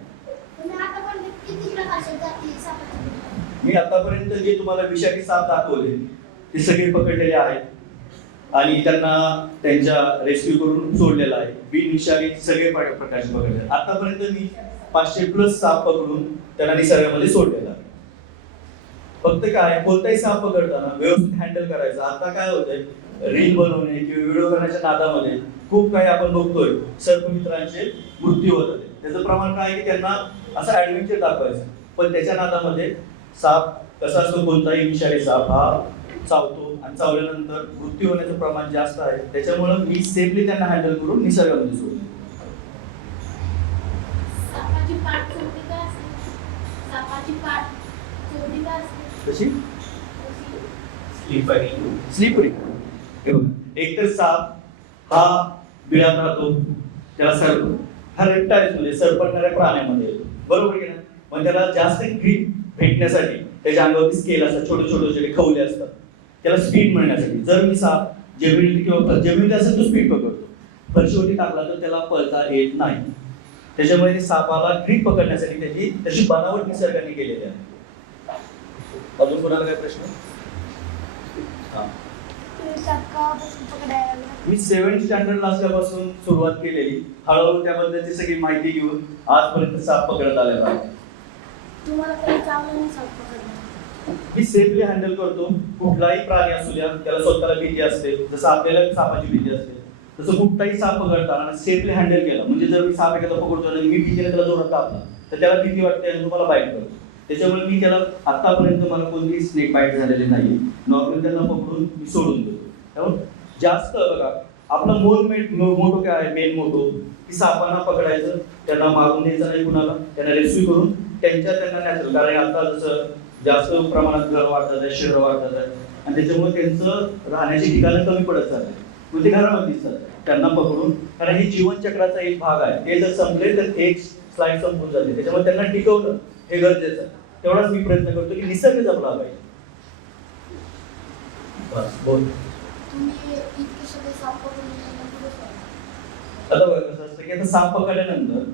मी आतापर्यंत जे तुम्हाला विषारी साप दाखवले ते सगळे पकडलेले आहेत आणि त्यांना त्यांच्या रेस्क्यू करून सोडलेला आहे. बिनविषारी सगळे प्रकारचे पकडले. आतापर्यंत मी 500+ साप पकडून त्यांना निसर्गामध्ये सोडलेला आहे. फक्त काय, कोणताही साप पकडताना व्यवस्थित हँडल करायचं. आता काय होतंय, रील बनवणे किंवा व्हिडिओ करण्याच्या नादामध्ये खूप काही आपण बघतोय सर्पमित्रांचे मृत्यू होतात. त्याचं प्रमाण काय की त्यांना असं ऍडव्हेंचर दाखवायचं, पण त्याच्या नादामध्ये साप कसा असतो, कोणताही विषारी साप हा चावतो आणि चावल्यानंतर मृत्यू होण्याचं प्रमाण जास्त आहे. त्याच्यामुळे मी सेफली त्यांना हँडल करून निसर्गामध्ये सोडतो. कशी स्लिपरी. एक तर साप हा बिळात राहतो, त्याला हा रेप्टाइल्स म्हणजे सरपटणाऱ्या प्राण्यामध्ये येतो. बरोबर की नाही. पण त्याला जास्त ग्रीप भेटण्यासाठी त्याच्या अंगावरती स्केल असतात, छोटे छोटे खवले असतात, त्याला स्पीड मिळण्यासाठी. जर मी साप जमिनीत किंवा जमिनीत असेल तो स्पीड पकडतो, फरशीवरती टाकला तर त्याला पळता येत नाही. त्याच्यामुळे सापाला ग्रीप पकडण्यासाठी त्याची तशी बनावट निसर्गाने केलेली आहे. अजून कोणाला काय प्रश्न? मी 7th स्टँडर्डला असल्यापासून सुरुवात केलेली, हळूहळू त्याबद्दलची सगळी माहिती घेऊन आजपर्यंत साप पकडत आलेला आहे. मी सेफली हँडल करतो. कुठलाही प्राणी असू द्या, त्याला स्वतःला भीती असते, जसं आपल्याला सापाची भीती असते, तसं कुठलाही साप पकडताना सेफली हँडल केला. म्हणजे जर मी साप एखादा पकडतो आणि मी भीतीने त्याला जोरात कापला तर त्याला भीती वाटते आणि तुम्हाला बाईट करतो. त्याच्यामुळे मी त्याला आतापर्यंत मला कोणतीही स्नेक बाईट झालेली नाही. नॉर्मली त्यांना पकडून मी सोडून देतो. त्यामुळे जास्त बघा, आपला मोटो काय आहे, मेन मोटो की सापांना पकडायचं, त्यांना मारून द्यायचं नाही कुणाला, त्यांना रेस्क्यू करून त्यांना नॅचरल. कारण आता जसं जास्त प्रमाणात घर वाढतात आहे, शहरं वाढतात आहे आणि त्याच्यामुळे त्यांचं राहण्याची ठिकाणं कमी पडत चालले, मग ते घरामध्ये दिसतात. त्यांना पकडून, कारण हे जीवनचक्राचा एक भाग आहे, ते जर संपले तर एक स्लाइड संपून जाते. त्याच्यामुळे त्यांना टिकवणं हे गरजेचं आहे. तेवढाच मी प्रयत्न करतो की निसर्ग जपला पाहिजे. बस बोल. आता बघा कसं असतं की आता साप पकडल्यानंतर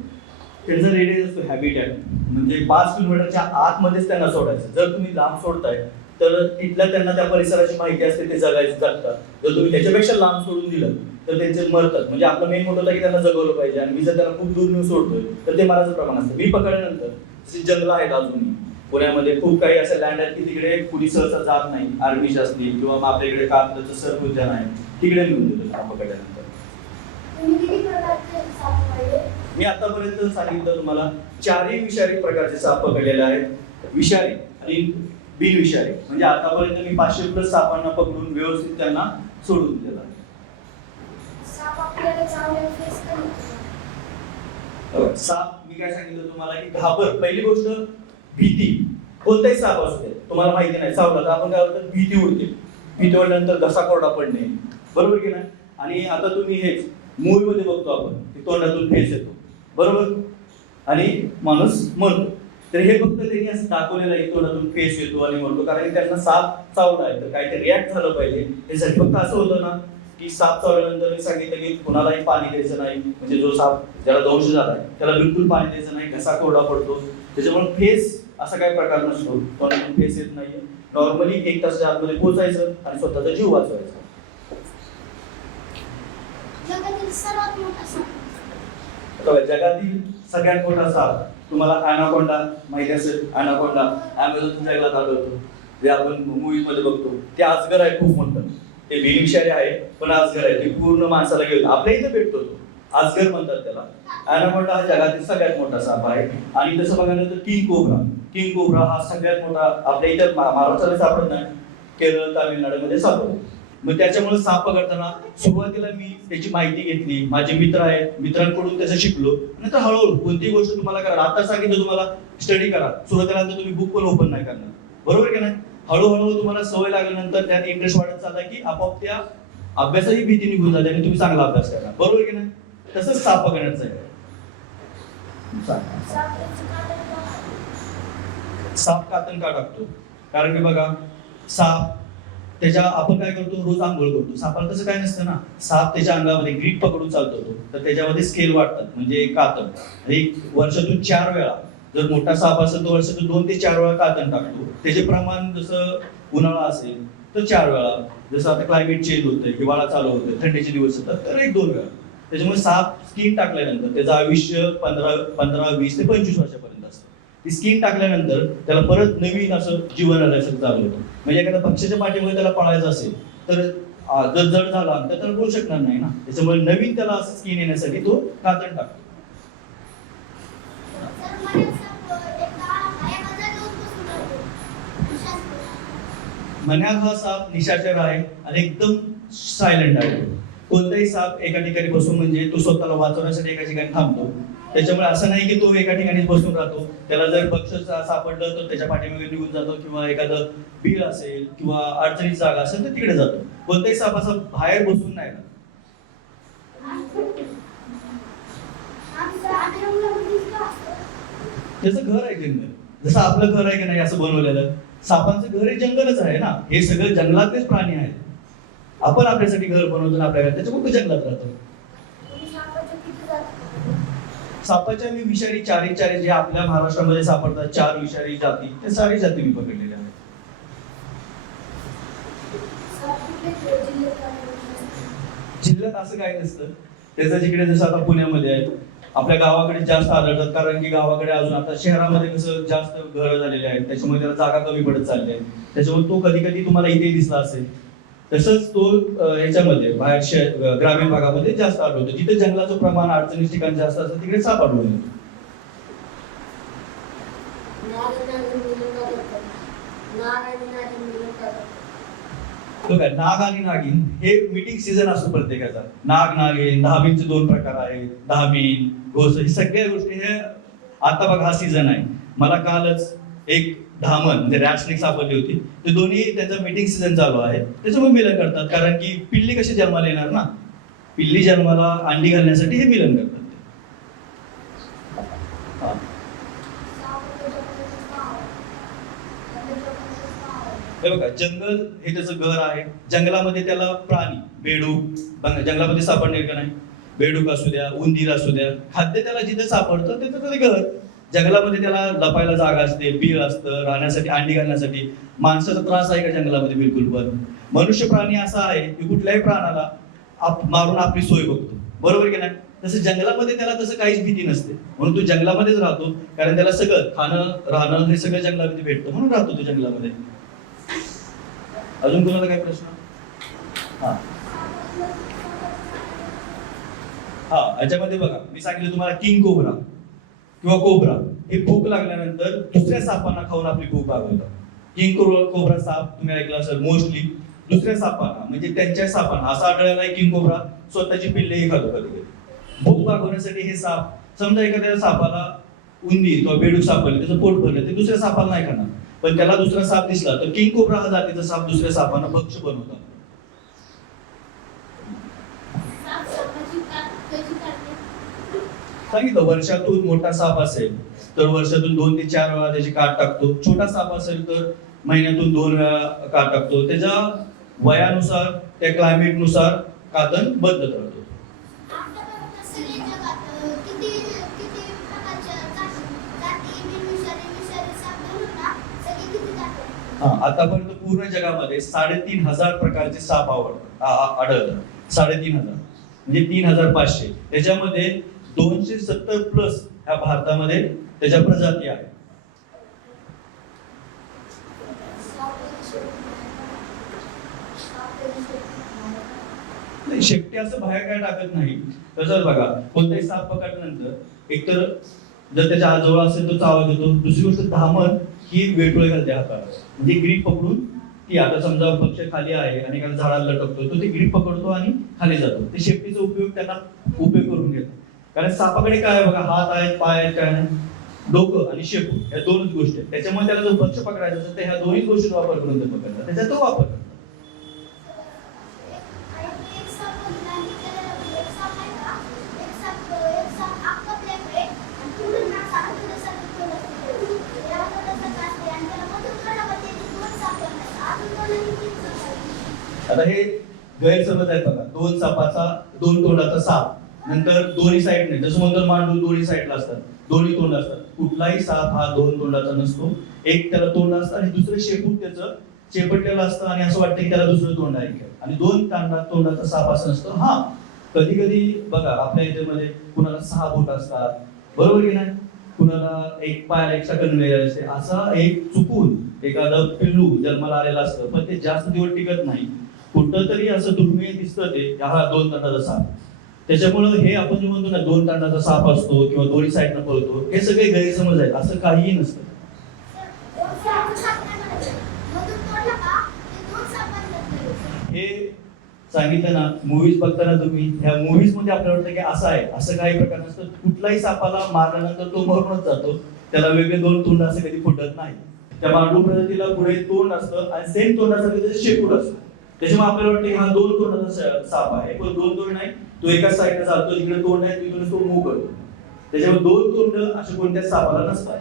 त्यांचा रेडियस असतो हॅबिटॅट, म्हणजे 5 किलोमीटरच्या आतमध्येच त्यांना सोडायचं. जर तुम्ही लांब सोडताय तर तिथल्या त्यांना त्या परिसराची माहिती असते, ते जगतात. जर तुम्ही त्याच्यापेक्षा लांब सोडून दिलं तर त्यांचे मरतात. म्हणजे आपला मेन मोठं होता की त्यांना जगवलं पाहिजे, आणि मी जर त्यांना खूप दूर नेऊन सोडतोय तर ते मराचं प्रमाण असतं. मी पकडल्यानंतर जी जंगलं आहेत अजूनही पुण्यामध्ये खूप काही असे लँड आहेत की तिकडे कुणी सहसा जात नाही, आर्मीची असली किंवा मग आपल्या इकडे कागदाचं सर्व उद्यान आहे, तिकडे नेऊन देतो साप पकडल्यानंतर. तुम्ही किती प्रकारचे साप पाहिले? मी आतापर्यंत सांगितलं तुम्हाला 4ही विषारी प्रकारचे साप पकडलेले आहेत. विषारी आणि बिनविषारी, म्हणजे आतापर्यंत मी 500+ सापांना पकडून व्यवस्थित त्यांना सोडून दिलेलं आहे. साप आपल्याला चावल्यावर फेस बघा, साप मी काय सांगितलं तुम्हाला की पहिली गोष्ट भीती. कोणताही साप असू दे, तुम्हाला माहिती नाही चावला तर आपण काय होतं, भीती उडते. भीती उडल्यानंतर घसा कोरडा पडणे, बरोबर की नाही. आणि आता तुम्ही हेच मूवी मध्ये बघतो आपण की तोंडातून फेस येतो, बरोबर, आणि माणूस मरतो. तर हे फक्त त्यांनी असं दाखवलेलं आहे, तोंडातून फेस येतो आणि मरतो, कारण त्यांना साप चावला आहे तर काहीतरी रिॲक्ट झालं पाहिजे. त्यासाठी फक्त असं होतं ना की साप चावल्यानंतर मी सांगितलं की कुणालाही पाणी द्यायचं नाही, म्हणजे जो साप ज्याला दंश झालाय त्याला बिलकुल पाणी द्यायचं नाही, घसा कोरडा पडतो. त्याच्यामुळे फेस असा काही प्रकार नसतो, तोंडातून फेस येत नाहीये. नॉर्मली 1 तासाच्या आतमध्ये पोहोचायचं आणि स्वतःचा जीव वाचवायचा. जगातील सर्वात मोठा साप? बघा, जगातील सगळ्यात मोठा साप तुम्हाला अॅनाकोंडा माहिती असेल. अॅनाकोंडा अमेझॉनच्या जंगलात आढळतो, जे आपण मूवी मध्ये बघतो. ते अजगर आहे खूप मोठं. ते बिनविषारी आहे पण अजगर आहे, ते पूर्ण माणसाला घेऊन आपल्या इथे भेटतो. तो अजगर म्हणतात त्याला. अॅनाकोंडा हा जगातील सगळ्यात मोठा साप आहे. आणि तसं बघायला तर किंग कोब्रा हा सगळ्यात मोठा आपल्या इथे महाराष्ट्राला सापडत नाही, केरळ तामिळनाडूमध्ये सापडतो. मग त्याच्यामुळे साप पकडताना सुरुवातीला मी त्याची माहिती घेतली, माझे मित्र आहेत, मित्रांकडून त्याचं शिकलो. नंतर हळूहळू कोणती गोष्ट तुम्हाला करा, आता सांगितलं तुम्हाला स्टडी करा, सुरुवातीला तुम्ही बुक पण ओपन नाही करणार, बरोबर की नाही. हळूहळू तुम्हाला सवय लागल्यानंतर त्यात इंटरेस्ट वाढत चालला की आपोआप त्या अभ्यासाची भीती निघून जाते आणि तुम्ही चांगला अभ्यास करणार, बरोबर की नाही. तसंच साप पकडण्याचं आहे. साप कातन का टाकतो, कारण की बघा साप त्याच्या आपण काय करतो, रोज आंघोळ करतो. सापाला तसं काय नसतं ना. साप त्याच्या अंगामध्ये ग्रीप पकडून चालतो तो, तर त्याच्यामध्ये स्केल वाढतात, म्हणजे कातन. आणि वर्षातून 4 वेळा, जर मोठा साप असेल तर वर्षातून 2 ते 4 वेळा कातन टाकतो. त्याचे प्रमाण जसं उन्हाळा असेल तर 4 वेळा, जसं आता क्लायमेट चेंज होतंय, हिवाळा चालू होतोय, थंडीचे दिवस येतात तर 1-2 वेळा. त्याच्यामुळे साप स्किन टाकल्यानंतर त्याचं आयुष्य 15, 20 ते 25 वर्षापर्यंत असतं. ती स्किन टाकल्यानंतर त्याला परत नवीन असं जीवन आल्यासारखं चालू होतं. म्हणजे एखाद्या पक्षाच्या पाठीमध्ये त्याला पळायचं असेल तर जर जड झाला तर त्याला पळू शकणार नाही ना. त्याच्यामुळे नवीन त्याला असं स्किन येण्यासाठी तो कातण टाकतो. मण्यार हा साप निशाचर आहे आणि एकदम सायलेंट आहे. कोणताही साप एका ठिकाणी बसून म्हणजे तो स्वतःला वाचवण्यासाठी एका ठिकाणी थांबतो. त्याच्यामुळे असं नाही की तो एका ठिकाणी बसून राहतो. त्याला जर पक्ष सापडलं तर त्याच्या पाठीमागे निघून जातो, किंवा एखादं बीळ असेल किंवा अडचणीची जागा असेल तर तिकडे जातो. कोणताही साप असं बाहेर बसून नाही राहत. त्याचं घर आहे जंगल, जसं आपलं घर आहे की नाही असं बनवलेलं. सापांचं घर हे जंगलच आहे ना. हे सगळे जंगलातलेच प्राणी आहेत. आपण आपल्यासाठी घर बनवतो आपल्या घरात, त्याच्यामुळे जंगलात राहतो. सापाच्या मी विषारी 4 जे आपल्या महाराष्ट्रामध्ये सापडतात, 4 विषारी जाती, त्या 4 जाती मी पकडलेल्या आहेत. जिल्ह्यात असं काही नसतं. त्याचं जिकडे जसं आता पुण्यामध्ये आहे, आपल्या गावाकडे जास्त आढळतात, कारण की गावाकडे अजून आता शहरामध्ये कसं जास्त घरं झालेले आहेत, त्याच्यामुळे त्याला जागा कमी पडत चालली आहे. त्याच्यामुळे तो कधी कधी तुम्हाला इथे दिसला असेल. तसंच तो याच्यामध्ये बाहेर ग्रामीण भागामध्ये जास्त आढळतो. जिथे जंगलाचं प्रमाण अडचणीच्या ठिकाणी जास्त असतं तिकडे साप आढळून येतो. बघा, नाग आणि नागिन हे मीटिंग सीझन असतो प्रत्येकाचा. नाग नागिन, दहाबीनचे 2 प्रकार आहेत, दहाबीन, घोस, ही सगळ्या गोष्टी हे आता बघा हा सीझन आहे. मला कालच एक धामण म्हणजे रॅटस्नेक सापडली होती. ते दोन्ही त्यांचा मीटिंग सीझन चालू आहे, त्याच्यामुळे मिलन करतात. कारण की पिल्ली कशी जन्माला येणार ना, पिल्ली जन्माला अंडी घालण्यासाठी हे मिलन करतात. हे बघा, जंगल हे त्याचं घर आहे. जंगलामध्ये त्याला प्राणी, बेडूक जंगलामध्ये सापडणार का नाही. बेडूक असू द्या, उंदीर असू द्या, खाद्य त्याला जिथे सापडतं ते त्याचं घर. जंगलामध्ये त्याला लपायला जागा असते, बिळ असतं, राहण्यासाठी अंडी घालण्यासाठी. माणसाचा त्रास आहे का जंगलामध्ये? बिलकुल पण. मनुष्य प्राणी असा आहे की कुठल्याही प्राण्याला मारून आपली सोय बघतो, बरोबर की नाही? तसं जंगलामध्ये त्याला तसं काहीच भीती नसते, म्हणून तो जंगलामध्येच राहतो. कारण त्याला सगळं खाणं राहणं हे सगळं जंगलामध्ये भेटतं, म्हणून राहतो तो जंगलामध्ये. अजून कोणाला काय प्रश्न? हा हा याच्यामध्ये बघा, मी सांगितलं तुम्हाला किंग कोब्रा किंवा कोब्रा हे भूक लागल्यानंतर दुसऱ्या सापांना खाऊन आपली भूक भागवतात. किंग कोब्रा साप तुम्ही ऐकला असेल मोस्टली दुसऱ्या सापांना, म्हणजे त्यांच्या सापांना. असं आढळलं आहे किंग कोब्रा स्वतःची पिल्लेही खातो कधी कधी. भूक भागवण्यासाठी हे साप, समजा एखाद्या सापाला उंदीर किंवा बेडूक सापडले, त्याचं पोट भरलं, ते दुसऱ्या सापाला नाही खाणार, पण त्याला दुसरा साप दिसला तर किंग कोब्रा हा जातीचा साप दुसऱ्या सापांना भक्ष बनवतात. सांगितलं, वर्षातून मोठा साप असेल तर वर्षातून 2 ते 4 वेळा त्याची काट टाकतो. छोटा साप असेल तर महिन्यातून 2 वेळा काट टाकतो. त्याच्या वयानुसार, त्या क्लायमेटनुसार कातन बदलत राहतो. हा, आतापर्यंत पूर्ण जगामध्ये 3,500 प्रकारचे साप आढळतात. 3,500 म्हणजे 3,500. त्याच्यामध्ये 270 प्लस ह्या भारतामध्ये त्याच्या प्रजाती आहेत. शेपटी असं बाहेर काय टाकत नाही. तसंच बघा, कोणताही साप पकडल्यानंतर एकतर जर त्याच्या हातजवळ असेल तर चावा देतो. दुसरी गोष्ट, धामण ही वेटोळे घालते हाताला, म्हणजे ग्रीप पकडून ती, आता समजा पक्ष खाली आहे आणि एखाद्या झाडाला लटकतो तो ते ग्रीप पकडतो आणि खाली जातो. ते शेपटीचा उपयोग त्यांना उपयोग करून घेतो. कारण सापाकडे काय आहे बघा, हात आहेत, पाय आहेत, काय नाही, डोकं आणि शेपू, या 2च गोष्टी आहेत. त्याच्यामुळे त्याला जर पक्ष पकडायचा असेल तर ह्या 2ही गोष्टींचा वापर करून ते पकडतात, त्याचा तो वापर करतात. आता हे गैरसमज आहे बघा, 2 सापाचा 2 तोंडाचा साप, नंतर दोन्ही साईड नाही, जसं म्हणतो मांडूळ दोन्ही साईडला असतात, दोन्ही तोंड असतात. कुठलाही साप हा 2 तोंडाचा नसतो. एक त्याला तोंड असतं आणि दुसरं शेपूट त्याचं शेपटलेलं असतं आणि असं वाटतं की त्याला दुसरं तोंड आहे. आणि 2 तोंडाचा साप असं नसतं. हा, कधी कधी बघा आपल्या याच्यामध्ये कुणाला 6 बोट असतात, बरोबर की नाही? कुणाला एक पायाला एक्स्ट्रा करून असते. असा एक चुकून एखादं पिल्लू जन्माला आलेलं असतं, पण ते जास्त दिवस टिकत नाही. कुठं तरी असं दुर्मिळ दिसतं ते, हा 2 तोंडाचा साप. त्याच्यामुळं हे आपण जे म्हणतो ना 2 तोंडाचा साप असतो किंवा दोन्ही साईडनं पळतो, हे सगळे गैरसमज आहेत. असं काहीही नसतं. हे सांगितलं ना, मूवीज बघताना तुम्ही, ह्या मूवीज मध्ये आपल्याला वाटतं की असं आहे, असं काही प्रकार नसतं. कुठलाही सापाला मारल्यानंतर तो मरूनच जातो. त्याला वेगळे 2 तोंड असं कधी फुटत नाही. त्या मांडूळ प्रजातीला पुढे तोंड असतं आणि सेम तोंडाचं कधी शेपूट असतं. त्याच्यामुळे आपल्याला वाटतं की हा 2 तोंडाचा साप आहे, पण 2 तोंड नाही. तो एकाच साईडला चालतो, जिकडे तोंड आहे तिकडे तो मूव करतो. त्याच्यामुळे 2 तोंड अशा कोणत्याच सापाला नसतात.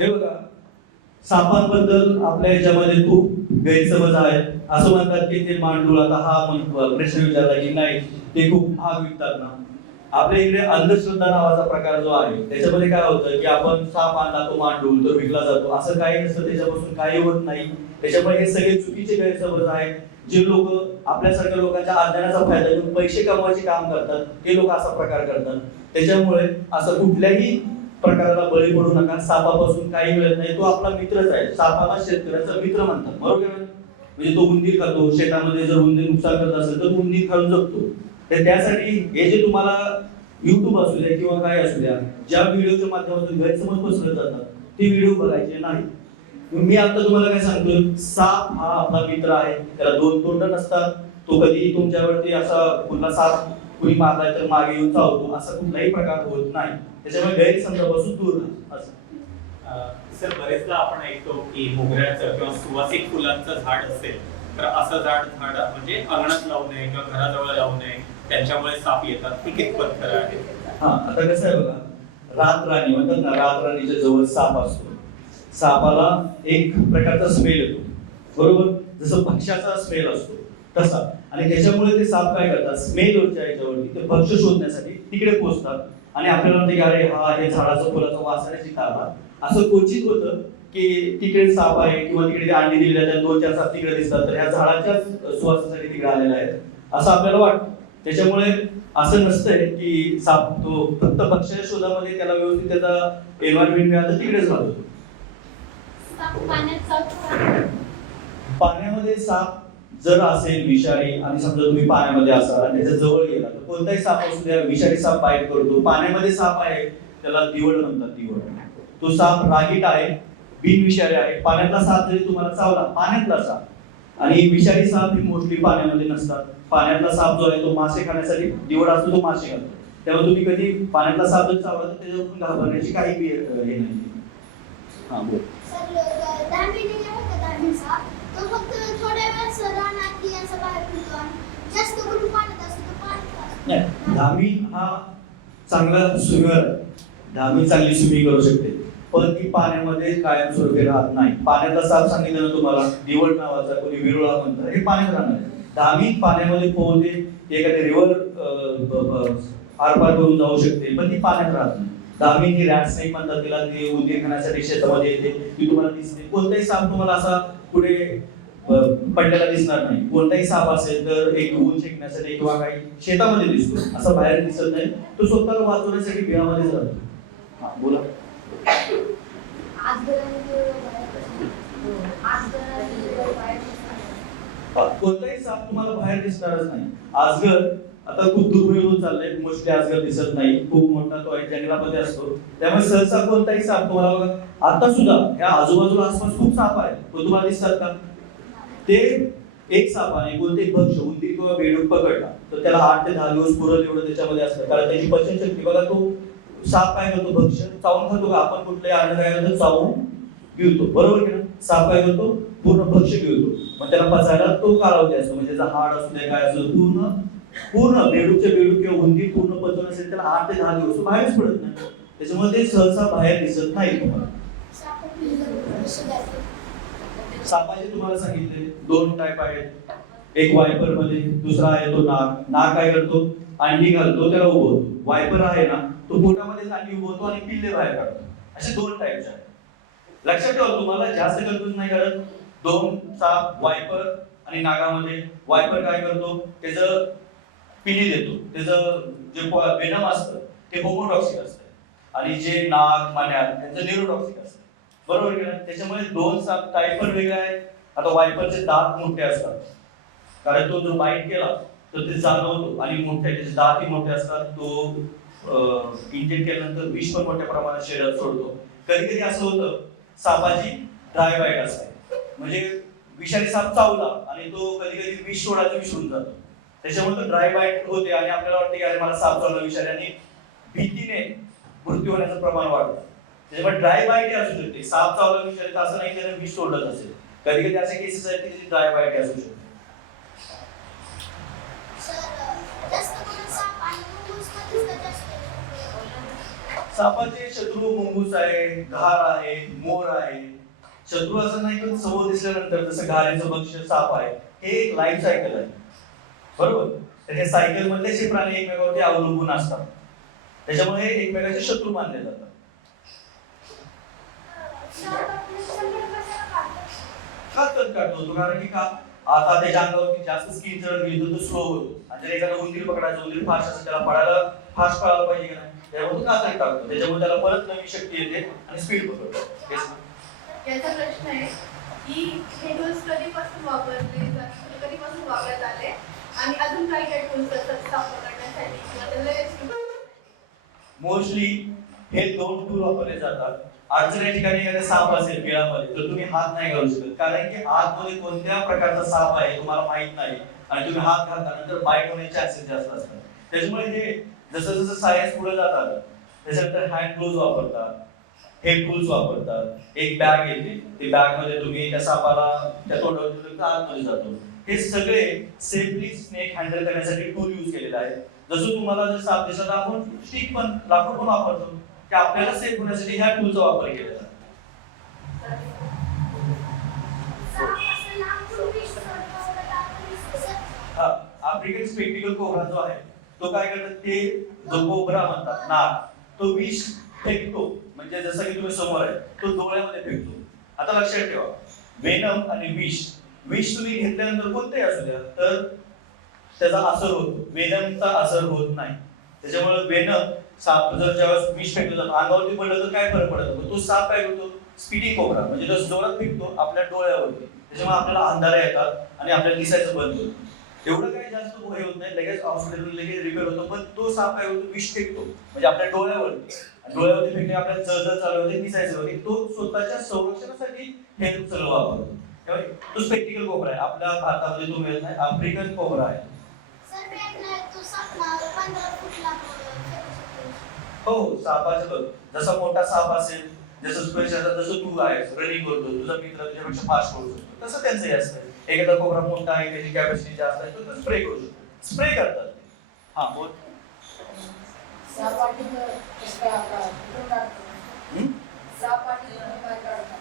हे बघा, सापांबद्दल आपल्या याच्यामध्ये खूप गैरसमज आहेत. असं म्हणतात की ते मांडूळ, आता हा प्रश्न विचारला की नाही ते खूप महाग विकतात ना. आपल्या इकडे अंधश्रद्धा नावाचा प्रकार जो आहे, त्याच्यामध्ये काय होतं की आपण साप आणला तो मांडूळ तो विकला जातो, असं काही नसतं. त्याच्यापासून काही होत नाही. त्याच्यामुळे हे सगळे चुकीचे गैरसमज आहेत. जे लोक आपल्यासारख्या लोकांच्या अज्ञानाचा फायदा घेऊन पैसे कमवायचे काम करतात, ते लोक असा प्रकार करतात. त्याच्यामुळे असं कुठल्याही प्रकाराला बळी पडू नका. सापापासून काही मिळत नाही, तो आपला मित्रच आहे. सापाला शेतकऱ्याचा मित्र म्हणतात, बरोबर? म्हणजे तो उंदीर खातो, शेतामध्ये जर उंदीर नुकसान करत असेल तर उंदीर खाऊन जगतो. तर त्यासाठी हे जे तुम्हाला युट्यूब असू द्या किंवा काय असू द्या, ज्या व्हिडिओच्या माध्यमातून गैरसमज पसरत जातात, ते व्हिडिओ बघायचे नाही. मी आता तुम्हाला काय सांगतो, साप हा आपला मित्र आहे. त्याला 2 तोंड नसतात. तो कधी तुमच्यावरती असा कुठला साप कुणी मारलाय तर मागे येऊन चावतो, असा कुठलाही प्रकार होत नाही. त्याच्यामुळे गैरसमजापासून दूर राहा. असं सर, बरेचदा आपण ऐकतो की मोगऱ्याचं किंवा सुवासिक फुलांचं झाड असेल तर असं झाड म्हणजे अंगणात लावू नये किंवा घराजवळ लावू नये, त्यांच्यामुळे साप येतात. हे कितपत खरं आहे? हा, आता कसं आहे बघा, रातराणी म्हणतात ना, रातराणीच्या जवळ साप असतो. सापाला एक प्रकारचा स्मेल येतो, बरोबर? जसं पक्ष्याचा स्मेल असतो, तसा. आणि त्याच्यामुळे ते साप काय करतात, स्मेल होच्या याच्यावरती ते भक्ष शोधण्यासाठी तिकडे पोहोचतात आणि आपल्याला म्हणते की अरे हा हे झाडाचा फुलाचा वास आहे तिथं आला. असं क्वचित होतं की तिकडे साप आहे किंवा तिकडे ते अंडी दिलेल्या त्या 2-4 साप तिकडे दिसतात, तर ह्या झाडाच्याच सुवासासाठी तिकडे आलेला आहे असं आपल्याला वाटतं. त्याच्यामुळे असं नसतंय की साप तो फक्त भक्ष्याच्या शोधामध्ये त्याला व्यवस्थित त्याचा एन्व्हायरमेंट मिळालं तिकडेच राहतो. पाण्यामध्ये साप जर असेल विषारी आणि समजा तुम्ही पाण्यामध्ये असाल आणि त्याच्या जवळ गेला तर कोणताही साप असू द्या, विषारी साप बाईट करतो. पाण्यामध्ये साप आहे त्याला दिवड म्हणतात, दिवड. तो साप रागीट आहे, बिनविषारी आहे. पाण्यातला साप जरी तुम्हाला चावला, पाण्यातला साप आणि विषारी साप हे मोस्टली पाण्यामध्ये नसतात. पाण्यातला साप जो आहे तो मासे खाण्यासाठी दिवड असतो, तो मासे खातो. त्यामुळे तुम्ही कधी पाण्यातला साप जर चावला तर त्याच्यावरून घाबरण्याची काही हे नाही. हा बोल. तो फक्त थोड्या वेळात राहणार की असं बाहेर फिरतो आणि जास्त करून पाण्यात असतो तो पाण्यात. नाही, धामी हा चांगला स्विमर आहे, धामी चांगली स्विमिंग करू शकते, पण ती पाण्यामध्ये कायमस्वरूपी राहत नाही. पाण्यातला साप सांगितलं ना तुम्हाला, दिवड नावाचा, कोणी विरुळा म्हणतात, हे पाण्यात राहणार. धामी पाण्यामध्ये पोहते, एखादी रिव्हर आरपार करून जाऊ शकते, पण ती पाण्यात राहत नाही. धामी ही रॅट स्नेक म्हणतात तिला, ती उंदीर खाण्यासाठी शेतामध्ये येते, ती तुम्हाला दिसते. कोणताही साप तुम्हाला असा पुढे पडलेला दिसणार नाही. कोणताही साप असेल तर एक ऊन शेकण्यासाठी किंवा काही शेतामध्ये दिसतो, असं बाहेर दिसत नाही. तो स्वतःला वाचवण्यासाठी बिळामध्ये जातो. हा बोला. कोणताही साप तुम्हाला बाहेर दिसणारच नाही. आजगर आता खूप दुर्मिळ होत चाललंय, मोस्टली आजगर दिसत नाही. खूप मोठा तो आहे, जंगलामध्ये असतो. त्यामुळे सहसा कोणताही साप तुम्हाला बघा, आता सुद्धा ह्या आजूबाजूला आसपास खूप साप आहेत, तो तुम्हाला दिसतात का? ते एक सापाने कोणतेही भक्ष, उंदीर किंवा बेडूक पकडला तर त्याला 8 ते 10 दिवस पुरेल एवढं त्याच्यामध्ये असतं. कारण त्याची पचनशक्ती बघा, तो साप काय करतो, भक्ष चावून खातो का? आपण कुठल्याही अन्न काय करतो, चावून गिळतो, बरोबर की ना? साप काय करतो, पूर्ण भक्ष गिळतो. मग त्याला पचायला तो कालावधी असतो, म्हणजे त्याचा हाड असू दे काय असू, पूर्ण बेडूकचे बेडूक किंवा उंदीर पूर्ण पचन असेल त्याला 8 ते 10 दिवस बाहेरच पडत नाही. त्याच्यामुळे ते सहसा बाहेर दिसत नाही तुम्हाला. सापाचे तुम्हाला सांगितले 2 टाईप आहेत. एक वायपर मध्ये, दुसरा आहे तो नाग. नाग काय करतो, अंडी घालतो, त्याला उभवतो. वायपर आहे ना, तो पोटामध्ये अंडी उभवतो आणि पिल्ले बाहेर काढतो. असे 2 टाईप्स आहेत. लक्षात ठेवा, तुम्हाला जास्त कन्फ्युज नाही करत. 2 साप, वायपर आणि नागामध्ये. वायपर काय करतो, त्याचं पिली देतो, त्याचं जे वेनम असतं ते होमोटॉक्सिक असतं आणि जे नाग, मान्या त्यांचं न्यूरोटॉक्सिक असतं, बरोबर की नाही? त्याच्यामुळे 2 साप टाईप पण वेगळे आहेत. आता वायपरचे दात मोठे असतात, कारण तो जो बाईट केला तर ते जाणवतो आणि मोठे त्याचे दातही मोठे असतात. तो इंजेक्ट केल्यानंतर विष पण मोठ्या प्रमाणात शरीरात सोडतो. कधी कधी असं होतं, सापाची ड्राय बाईट असते, म्हणजे विषारी साप चावला आणि तो कधी कधी विष सोडायचं विसरून जातो. त्याच्यामुळे तो ड्राय बाईट होते आणि आपल्याला वाटते की अरे मला साप चावला विषारी, आणि भीतीने मृत्यू होण्याचं प्रमाण वाढतं. त्याच्यामुळे ड्राय बाईट असू शकते. साप चावला विषारी असं नाही त्याने विष सोडत असेल. कधी कधी असे केसेस आहेत की ड्राय बाईट असू शकते. सापाचे शत्रू मुंगूस आहे, घार आहे, मोर आहे. शत्रू असं नाही पण समोर दिसल्यानंतर, जसं घारेचं भक्ष साप आहे, हे एक लाईफ सायकल आहे, बरोबर? तर हे सायकल मधले जे प्राणी एकमेकांवरती अवलंबून असतात, त्याच्यामुळे एकमेकांचे शत्रू मानले जातात. काढतो कारण की का, आता त्याच्या अंगावरती जास्त स्किन चढत गेली तर तो स्लो होतो. आणि जर एखादा उंदीर पकडायचा, उंदीर फास्ट असेल, त्याला पळायला फास्ट पळायला पाहिजे की नाही, त्यामुळे तो कातडी टाकतो. त्याच्यामुळे त्याला परत नवीन शक्ती येते आणि स्पीड पकडतो. याचा प्रश्न आहे की हे टूल्स कधीपासून वापरले जातात, कधीपासून वापरत आले आणि अजून काय काय टूल्स असतात साप पकडण्यासाठी किंवा त्याला रेस्क्यू? मोस्टली हे 2 टूल वापरले जातात. अडचण या ठिकाणी एखादा साप असेल बिळामध्ये तर तुम्ही हात नाही घालू शकत, कारण की आतमध्ये कोणत्या प्रकारचा साप आहे तुम्हाला माहित नाही आणि तुम्ही हात घातल्यानंतर बाईट होण्याचे चान्सेस जास्त असतात. त्याच्यामुळे हे जसं जसं सायन्स पुढे जातात त्याच्यानंतर हँड ग्लोव्ज वापरतात, हेड टूल्स वापरतात. एक बॅग येते, ते बॅग मध्ये तुम्ही त्या सापाला त्या तोंडावर आतमध्ये जातो. हे सगळे सेफली स्नेक हँडल करण्यासाठी टूल यूज केलेले आहेत. जसं तुम्हाला जर साप दिसला तर आपण स्टिक पण, लाकूड पण वापरतो, की आपल्याला सेफ होण्यासाठी ह्या टूलचा वापर केला जातो. साप असं लांबून विष सोडतो, आफ्रिकन स्पेक्टिकल कोबरा जो आहे तो काय करतात, ते जो कोबरा म्हणतात नाग, तो विष फेकतो. म्हणजे जसं की तुम्ही समोर आहे तो डोळ्यामध्ये फेकतो. आता लक्षात ठेवा, वेनम आणि विष, विष तुम्ही घेतल्यानंतर कोणतेही असू द्या तर त्याचा असर होतो, वेनमचा असर होत नाही. त्याच्यामुळे वेनम साप जर ज्यावेळेस विष फेकलं जातं अंगावरती पडलं तर काय फरक पडतो, तो साप काय करतो, स्पीडिंग कोबरा म्हणजे तो जोरात फेकतो आपल्या डोळ्यावरती. त्याच्यामुळे आपल्याला अंधारे येतात आणि आपल्याला दिसायचं बंद होतं. एवढं काही जास्त हे होत नाही, लगेच हॉस्पिटल लगेच रिपेअर होतो. पण तो साप काय होतो, विष फेकतो म्हणजे आपल्या डोळ्यावरती. डोळ्यावरती फेकणे आपल्याला जळजळ चालू होते, दिसायचं होते. तो स्वतःच्या संरक्षणासाठी हे सगळं वापरतो. त्यामुळे तो स्पेक्टिकल कोबरा आहे, आपल्या भारतामध्ये तो मिळत नाही, आफ्रिकन कोबरा आहे. सर मी ऐकलंय तो साप 15 फूट लांब फेकू शकतो. हो, सापाचं बघ, जसा मोठा साप असेल, जसं जसं तू आहेस रनिंग करतो, तुझा मित्र तुझ्यापेक्षा फास्ट करू शकतो, तसं त्यांचंही असतं. एखादा कोबरा मोठा आहे, त्याची कॅपॅसिटी जास्त आहे, तो स्प्रे करू शकतो, स्प्रे करतात. हा बोल. साप आणि कसं काय आपला कुठून काढतो? हम्म? साप आणि कुठून काय काढतात?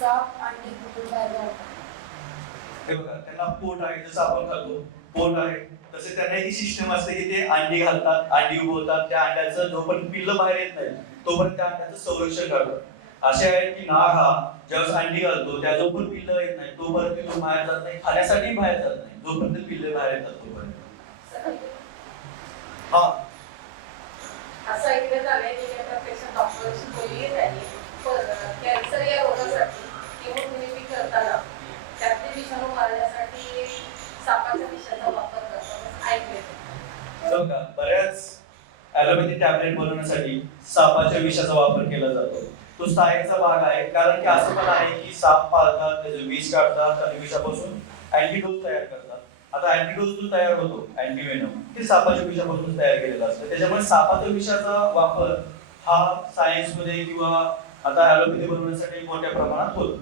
साप आणि कुठून काय काढतात? हे बघा, त्यांना पोट आहे, जसं आपण खातो पोट आहे, तसे त्यांना एक सिस्टम असते की ते अंडी घालतात, अंडी उभवतात. त्या अंड्याचं जोपर्यंत पिल्लं बाहेर येत नाही तोपर्यंत त्या अंड्याचं संरक्षण करतात. असे आहे की नाग हा ज्यावेळेस अंडी घालतो त्या जोपर्यंत पिल्लं येत नाही तोपर्यंत तो बाहेर जात नाही, खाण्यासाठी बाहेर जात नाही, जोपर्यंत पिल्लं बाहेर येतात तोपर्यंत. हा, असं ऐकलं झालंय की एका पेशंट डॉक्टरशी बोलली त्यांनी कॅन्सर या रोगासाठी किमोथेरपी करताना त्यातले विषाणू मारण्यासाठी सापाच्या विषाचा वापर करतात ऐकले. बघा, बऱ्याच ॲलोपॅथी टॅबलेट बनवण्यासाठी सापाच्या विषाचा वापर केला जातो. तो सायन्सचा भाग आहे, कारण की असं पण आहे की साप पाळतात, त्याचं विष काढतात आणि विषापासून अँटीडोस तयार करतात. आता अँटीडोस जो तयार होतो अँटीवेनम, ते सापाच्या विषापासून तयार केलेला असतं. त्याच्यामुळे सापाच्या विषाचा वापर हा सायन्समध्ये किंवा आता ॲलोपॅथी बनवण्यासाठी मोठ्या प्रमाणात होतो.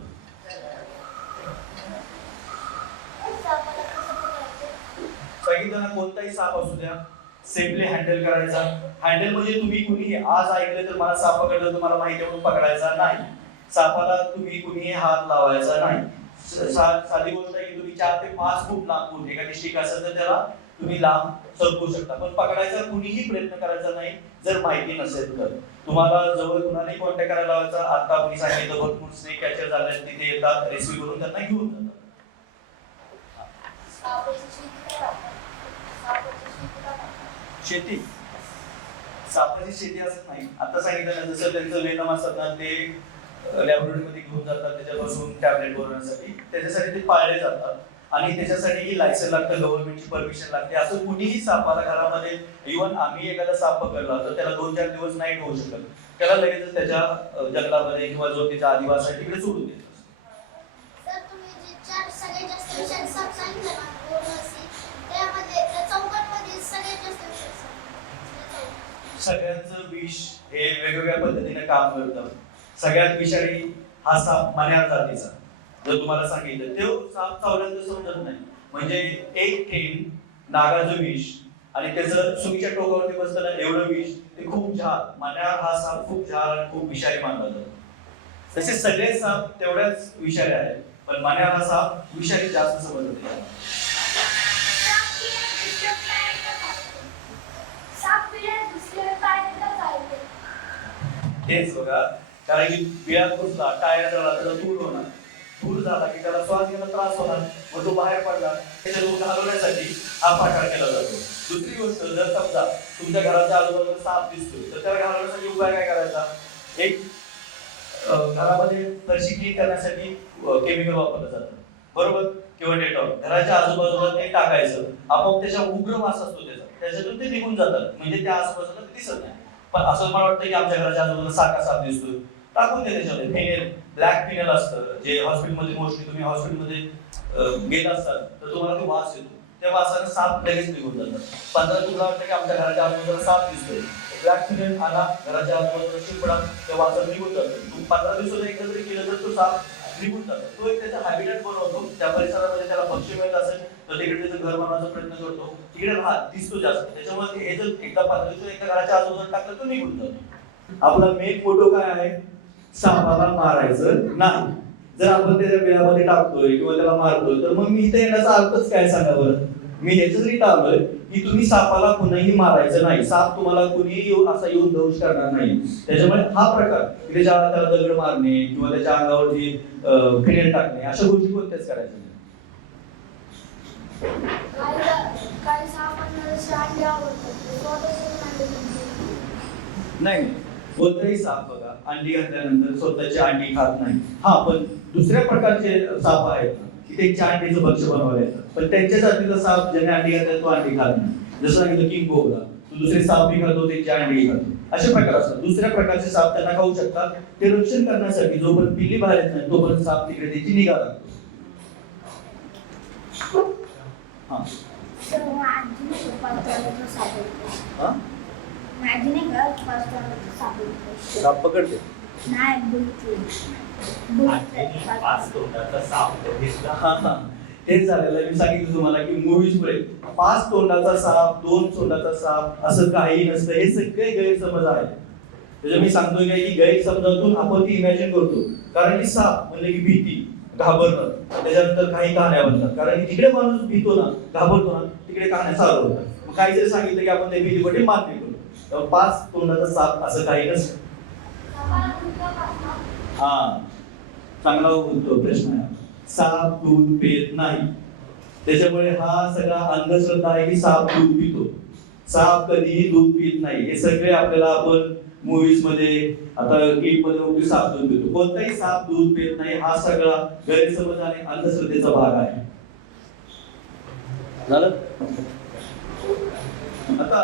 सापाला कसं पकडायचं? सांगितलं ना, कोणताही साप असू द्या सेफली हँडल करायचा. हँडल म्हणजे तुम्ही कुणी आज ऐकलं तर मला साप पकडलं तर मला माहिती म्हणून पकडायचा नाही. सापाला तुम्ही कुणी हात लावायचा नाही. साधी गोष्ट आहे की तुम्ही 4 ते 5 फूट लांबून एखादी स्टिक असेल तर त्याला तुम्ही लांब सरकवू शकता, पण पकडायचा कुणीही प्रयत्न करायचा नाही जर माहिती नसेल तर. तुम्हाला जवळ कुणालाही कॉन्टॅक्ट करायला लावायचा. आता आपण सांगितलं भरपूर स्नेक कॅचर झाले, तिथे येतात, रेस्क्यू करून त्यांना घेऊन जातात. सापाची शेती काय करतात? सापाची शेती काय करतात? शेती, सापाची शेती असत नाही. आता सांगितलं ना, जसं त्यांचं वेनम असतात ना, ते लॅबोरेटरीमध्ये घेऊन जातात त्याच्यापासून टॅबलेट बनवण्यासाठी. त्याच्यासाठी ते पाळले जातात आणि त्याच्यासाठी लायसन लागतं, गव्हर्नमेंटची परमिशन लागते. असं कुणीही सापाला घरामध्ये, इव्हन आम्ही एखादा साप पकडला तर त्याला 2-4 दिवस नाही ठेवू शकत. त्याला लगेच त्याच्या जंगलामध्ये किंवा जो त्याच्या आदिवास आहे तिकडे सोडून देतो. सर तुम्ही जे 4 सगळ्यात जास्त विषारी साप सांगितलं ना, गोरवासी, त्यामध्ये त्या चौकांमध्ये सगळ्यात जास्त विषारी साप. सगळ्यांचं विष हे वेगवेगळ्या पद्धतीने काम करतं. सगळ्यात विषारी हा साप मण्यार जातीचा. जर तुम्हाला सांगितलं तो साप चावल्यानंतर समजत नाही, म्हणजे एक थेंब नागाचं विष आणि त्याचं सुईच्या टोकावरती बसतं ना एवढं विष, ते खूप झाड. मण्यार हा साप खूप झाड आणि खूप विषारी मानला जातो. तसे सगळे साप तेवढ्याच विषारी आहेत, पण मण्यार हा साप विषारी जास्त समजला. साप पिढ्यात दुसऱ्या पायाने का चालते? तेच बघा, कारण की बिळात घुसला, टायर झाला, त्याला धूर होणार, धूर झाला की त्याला श्वास घ्यायला त्रास होणार, मग तो बाहेर पडला. त्याच्या धूर घालवण्यासाठी हा पाठार केला जातो. दुसरी गोष्ट, जर समजा तुमच्या घराच्या आजूबाजूला साप दिसतोय तर त्याला घालवण्यासाठी उपाय काय करायचा? एक घरामध्ये फरशी क्लीन करण्यासाठी केमिकल वापरलं जातं, बरोबर, किंवा डेटॉल. घराच्या आजूबाजूला ते टाकायचं, आपोआप त्याच्या उग्र वास असतो त्याच्यातून ते निघून जातात, म्हणजे त्या आजूबाजूला ते दिसत नाही. पण असं मला वाटतं की आमच्या घराच्या आजूबाजूला सारखा साप दिसतोय, टाकून दे त्याच्यामध्ये. फेनेल, ब्लॅक फेनेल असतं, जे हॉस्पिटलमध्ये मोस्टली तुम्ही हॉस्पिटलमध्ये गेला असाल तर तुम्हाला तो वास येतो, त्या वासाने साप लगेच निघून जातात. 15 तुम्हाला वाटतं की आमच्या घराच्या आजूबाजूला साप दिसतोय, ब्लॅक फेनेल आणा, घराच्या आजूबाजूला शिंपडा, त्या वासाने निघून जातो. तुम्ही 15 दिवसाला एकदा जरी केलं तर तो साप निघून जातो. तो एक त्याचा हॅबिटॅट बनवतो. त्या परिसरामध्ये त्याला पक्षी मिळत असेल तर तिकडे त्याचं घर बनवण्याचा प्रयत्न करतो, तिकडे राहत दिसतो जास्त. त्याच्यामुळे हे जर एकदा 15 दिवसाला एकदा घराच्या आजूबाजूला टाकलं तर निघून जातो. आपला मेन मोटो काय आहे? सापाला मारायचं नाही. जर आपण त्याच्या बिळामध्ये टाकतोय किंवा त्याला मारतोय तर मग मी इथे येण्याचा अर्थच काय सांगा बरं? मी याच्यासाठी टाळलोय की तुम्ही सापाला कुणीही मारायचं नाही. साप तुम्हाला कुणीही असा येऊन दंश करणार नाही. त्याच्यामुळे हा प्रकार त्याला दगड मारणे किंवा त्याच्या अंगावरती फिनेल टाकणे अशा गोष्टी कोणत्याच करायच्या काही सापांना जसे अंडे आवडतात ते स्वतःच अंडे नाही. कोणताही साप बघा अंडी घातल्यानंतर स्वतःची अंडी खात नाही. हा, पण दुसऱ्या प्रकारचे साप आहेत ना की त्यांच्या अंडीचं भक्ष्य बनवायला येतं, पण त्यांच्या जातीचा साप ज्याने अंडी घातल्या तो अंडी खात नाही. जसं सांगितलं किंग कोब्रा, तो दुसरे साप बी खातो, त्यांची अंडी खातो. असे प्रकार असतात. दुसऱ्या प्रकारचे साप त्यांना खाऊ शकतात. ते रक्षण करण्यासाठी जोपर्यंत पिल्ली बाहेर येत नाही तोपर्यंत साप तिकडे त्याची निगा राखतो. हा हा, माझी नाही का सापडतो साप पकडते. नाही बोलते आजीने 5 तोंडाचा साप बघितला. हा, तेच झालेलं आहे. मी सांगितलं तुम्हाला की मूवीज मुळे 5 तोंडाचा साप, 2 तोंडाचा साप असं काही नसतं. हे सगळे गैरसमज आहेत. त्याच्या मी सांगतोय काय की गैरसमजातून आपण ती इमॅजिन करतो. कारण की साप म्हणजे की भीती, घाबरणं, त्याच्यानंतर काही कहाण्या बनतात. कारण की जिकडे माणूस भीतो ना, घाबरतो ना, तिकडे कहाण्या चालू होतात. मग काही जरी सांगितलं की आपण त्या भीतीकडे मान्य करतो. तर 5 तोंडाचा साप असं काही नसतं. हा, चांगला प्रश्न आहे. साप दूध पित नाही. त्याच्यामुळे हा सगळा अंधश्रद्धा आहे की साप दूध पितो. साप कधीही दूध पित नाही. हे सगळे आपल्याला आपण मूवीज मध्ये आता क्लिप मध्ये बघतो साप दूध पितो. कोणताही साप दूध पित नाही. हा सगळा गैरसमज आणि अंधश्रद्धेचा भाग आहे. झालं? आता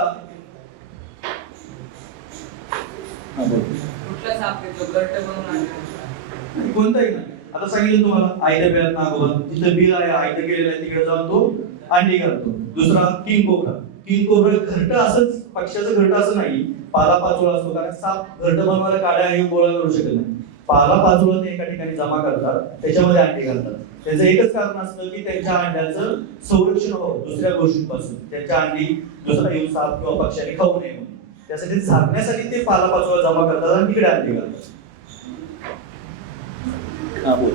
कुठला साप येतो घट्ट बनवून आणले कोणताही नाही. आता सांगितलं तुम्हाला आयत्या बिळात नागोबा, जिथं बिल आहे आयतं केलेलं आहे तिकडे जाऊन तो अंडी घालतो. दुसरा किंग कोब्रा. किंग कोब्रा घरटं असंच, पक्ष्याचं घरटं असं नाही, पाला पाचोळा असतो. कारण साप घरटं बनवायला काड्या हे गोळा करू शकत नाही. पाला पाचोळा ते एका ठिकाणी जमा करतात, त्याच्यामध्ये अंडी घालतात. त्याचं एकच कारण असतं की त्यांच्या अंड्याचं संरक्षण व्हावं दुसऱ्या गोष्टींपासून. त्यांच्या अंडी दुसरा येऊन साप किंवा पक्ष्याने खाऊ नये म्हणून. त्यासाठी झाकण्यासाठी ते पाला पाचोळा जमा करतात आणि तिकडे अंडी घालतात. हा, बोल.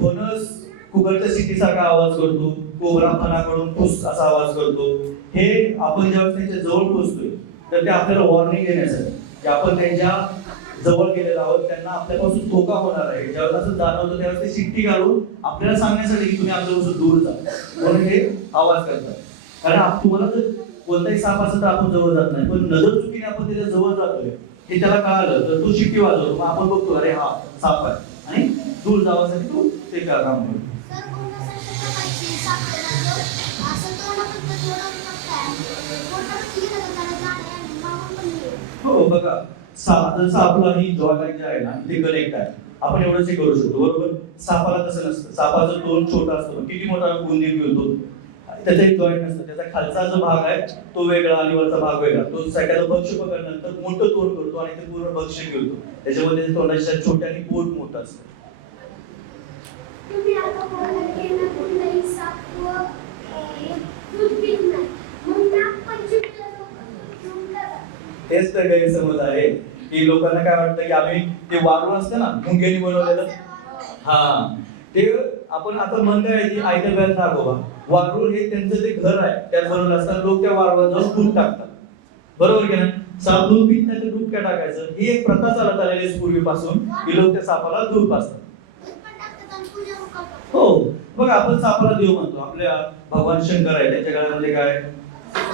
फणस कुकरच्या सिटीसारखा आवाज करतो. कोबरा फणाकडून फुस असा आवाज करतो. हे आपण जेव्हा त्यांच्या जवळ पोहोचतोय तर ते आपल्याला वॉर्निंग देण्यासाठी की आपण त्यांच्या जवळ गेलेलो आहोत, त्यांना आपल्यापासून धोका होणार आहे. ज्यावेळेस असं जाणवतं त्यावेळेस ते शिट्टी घालून आपल्याला सांगण्यासाठी की तुम्ही आमच्यापासून दूर जा म्हणून हे आवाज करतात. कारण तुम्हाला जर कोणताही साप असेल तर आपण जवळ जात नाही, पण नजर चुकीने आपण त्याच्या जवळ जातोय हे त्याला कळालं तर तो शिट्टी वाजवतो. मग आपण बघतो अरे हा साप आहे आणि दूर जाण्यासाठी तो ते काम करतो. सर कोणत्या प्रकारची सापडणार असं तोंडातून हो बघा, जसं आपलं ही जॉइंट जे आहे ना ते कनेक्ट आहे. आपण एवढंच करू शकतो बरोबर. सापाला तसं नसतं. सापाचं तोंड छोटा असतो. किती मोठा उंदीर घेतो त्याचा एक जॉईंट नसतं. त्याचा खालचा जो भाग आहे तो वेगळा आणि वरचा भाग वेगळा. तो सगळ्याला भक्ष्य पकडल्यानंतर मोठं तोंड करतो आणि ते पूर्ण भक्ष्य घेतो. त्याच्यामध्ये तोंडाच्या छोट्या आणि पोट मोठं असतं. तुम्ही आता बोलला की ना कोणताही साप व दूध पित नाही. मग नागपंचमीला लोक तेच तर गैरसमज आहे की लोकांना काय वाटतं की आम्ही ते वारूळ असतं ना मुंग्यानी बनवलेलं, हा ते आपण आता म्हणतो आहे की आयत्या बिळात नागोबा. वारूळ हे त्यांचं ते घर आहे त्यात बनवलं असतं. लोक त्या वारूळात जाऊन दूध टाकतात बरोबर की नाही. साप दूध पित नाही तर दूध काय टाकायचं ही एक प्रथा चालत आलेली आहे पूर्वीपासून की लोक त्या सापाला दूध पाजतात. हो बघा, आपण सापाला देव म्हणतो. आपल्या भगवान शंकर आहे त्यांच्या गळ्यामध्ये काय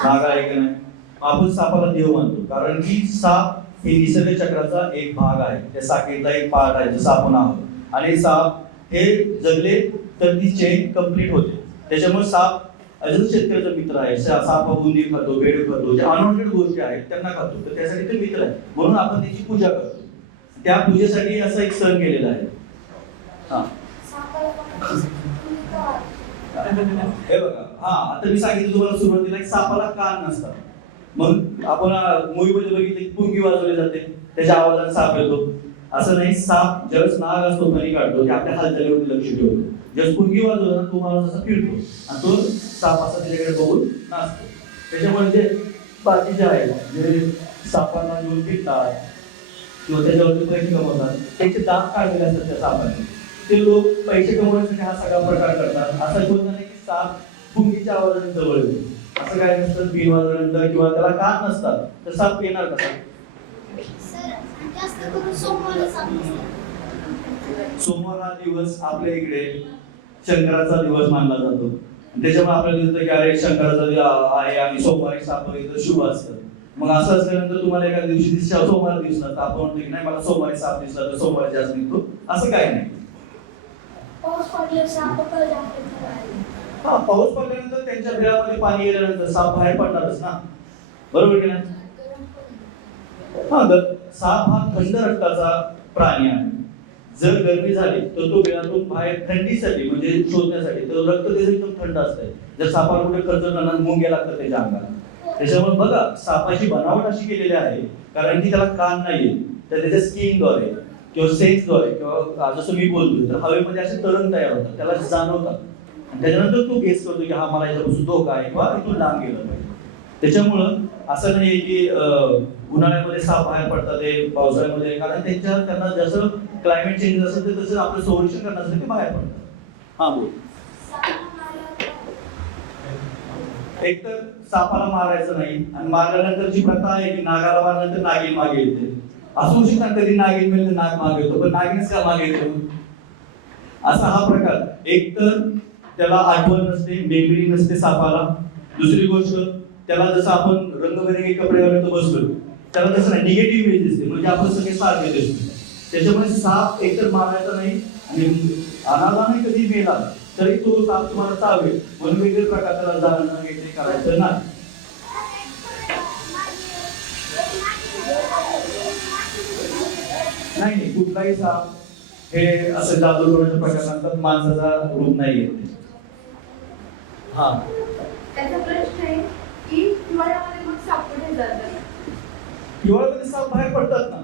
नाग आहे की नाही. आपण सापाला देव मानतो कारण की साप हे निसर्ग चक्राचा एक भाग आहे. त्या साखळीतला एक पार्ट आहे जसं आपण आहोत. आणि साप हे जगले तर ती चेन कंप्लीट होते. त्याच्यामुळे साप अजून शेतकऱ्याचा मित्र आहे. साप उंदीर खातो, बेडूक खातो, ज्या अनवॉन्टेड गोष्टी आहेत त्यांना खातो. तर त्यासाठी ते मित्र आहे म्हणून आपण त्याची पूजा करतो. त्या पूजेसाठी असा एक सण केलेला आहे. हा हे बघा, हा आता मी सांगितलं तुम्हाला सुरुवातीला की सापाला कान नसतात. मग आपण मूवी मध्ये बघितलं की पुंगी वाजवली जाते, त्याच्या आवाजात साप येतो. असं नाही, साप ज्यावेळेस नाग असतो फणी काढतो ते आपल्या हालचालीवरती लक्ष ठेवतो. ज्यावेळेस पुंगी वाजवतो ना तो माणूस असा फिरतो आणि तो साप असा त्याच्याकडे बघून नाचतो. त्याच्यामुळे जे बाकीचे आहेत जे सापांना घेऊन फिरतात किंवा त्याच्यावरती पैसे कमवतात त्यांचे दात काढलेले असतात त्या सापाने. ते लोक पैसे कमवण्यासाठी हा सगळा प्रकार करतात. असं होत नाही की साप भुंगीच्या आवाजाने जवळ येतो, असं काय नसतं. बिन वाजल्यानंतर किंवा त्याला कान नसतात तर साप येणार कसा? सर जास्त करून सोमवारी साप दिसतात. सोमवार हा दिवस आपल्या इकडे शंकराचा दिवस मानला जातो. त्याच्यामुळे आपल्याला दिसतं की अरे शंकराचा दिवस आहे आणि सोमवारी साप बघितलं शुभ असतं. मग असं असल्यानंतर तुम्हाला एका दिवशी सोमवार दिसला तर आपण म्हणतो की नाही मला सोमवारी साप दिसला तर सोमवारी जास्त निघतो, असं काय नाही. पाऊस पडल्यावर साप पकडले आपल्याला. हा, पाऊस पडल्यानंतर त्यांच्या बिळामध्ये पाणी गेल्यानंतर साप बाहेर पडणारच ना, बरोबर की नाही? हा, साप हा थंड रक्ताचा प्राणी आहे. जर गरमी झाली तर तो बिळातून बाहेर थंडीसाठी म्हणजे शोधण्यासाठी तर रक्त त्याचं एकदम थंड असतंय. जर सापाला कुठे खरचटणार मुंग्या लागतात त्याच्या अंगाला. त्याच्यामुळे बघा सापाची बनावट अशी केलेली आहे कारण की त्याला कान नाहीये, तर त्याच्या स्किनद्वारे किंवा सेन्सद्वारे किंवा जसं मी बोलतोय तर हवेमध्ये असे तरंग तयार होतात, त्याला जाणवतात आणि त्याच्यानंतर तो गेस करतो की हा मला याच्यापासून धोका आहे किंवा इथून लांब गेलं पाहिजे. त्याच्यामुळं असं नाही की उन्हाळ्यामध्ये साप बाहेर पडतात ते पावसाळ्यामध्ये, कारण त्यांना जसं क्लायमेट चेंज असेल तर तसं आपलं संरक्षण करण्यासाठी ते बाहेर पडतात. हा बोल. एक तर सापाला मारायचं नाही आणि मारल्यानंतरची प्रथा आहे की नागाला मारल्यानंतर नागिन मागे येते. असं होऊ शकतं कधी नागिन मिळते नाग मागे येतो, पण नागिनच का मागे येतो असा हा प्रकार. एक तर त्याला आठवण नसते, मेमरी नसते सापाला. दुसरी गोष्ट त्याला जसं आपण रंगबेरंगी कपडे घालून बसलो त्याला तसं नाही, निगेटिव्ह इमेज दिसते म्हणजे आपण सगळे सारखे दिसतो. त्याच्यामुळे साप एकतर मारायचा नाही आणि अनाला नाही कधी मेला तरी तो साप तुम्हाला चावेल म्हणून वेगवेगळ्या प्रकार त्याला जाणं वगैरे करायचं नाही. नाही कुठलाही साप हे असं जादू करण्याच्या प्रकारात माणसाचा रूप नाही येते. हा, त्याचा प्रश्न आहे की हिवाळ्यामध्ये मग साप कुठे जातात? हिवाळ्यामध्ये साप बाहेर पडतात ना.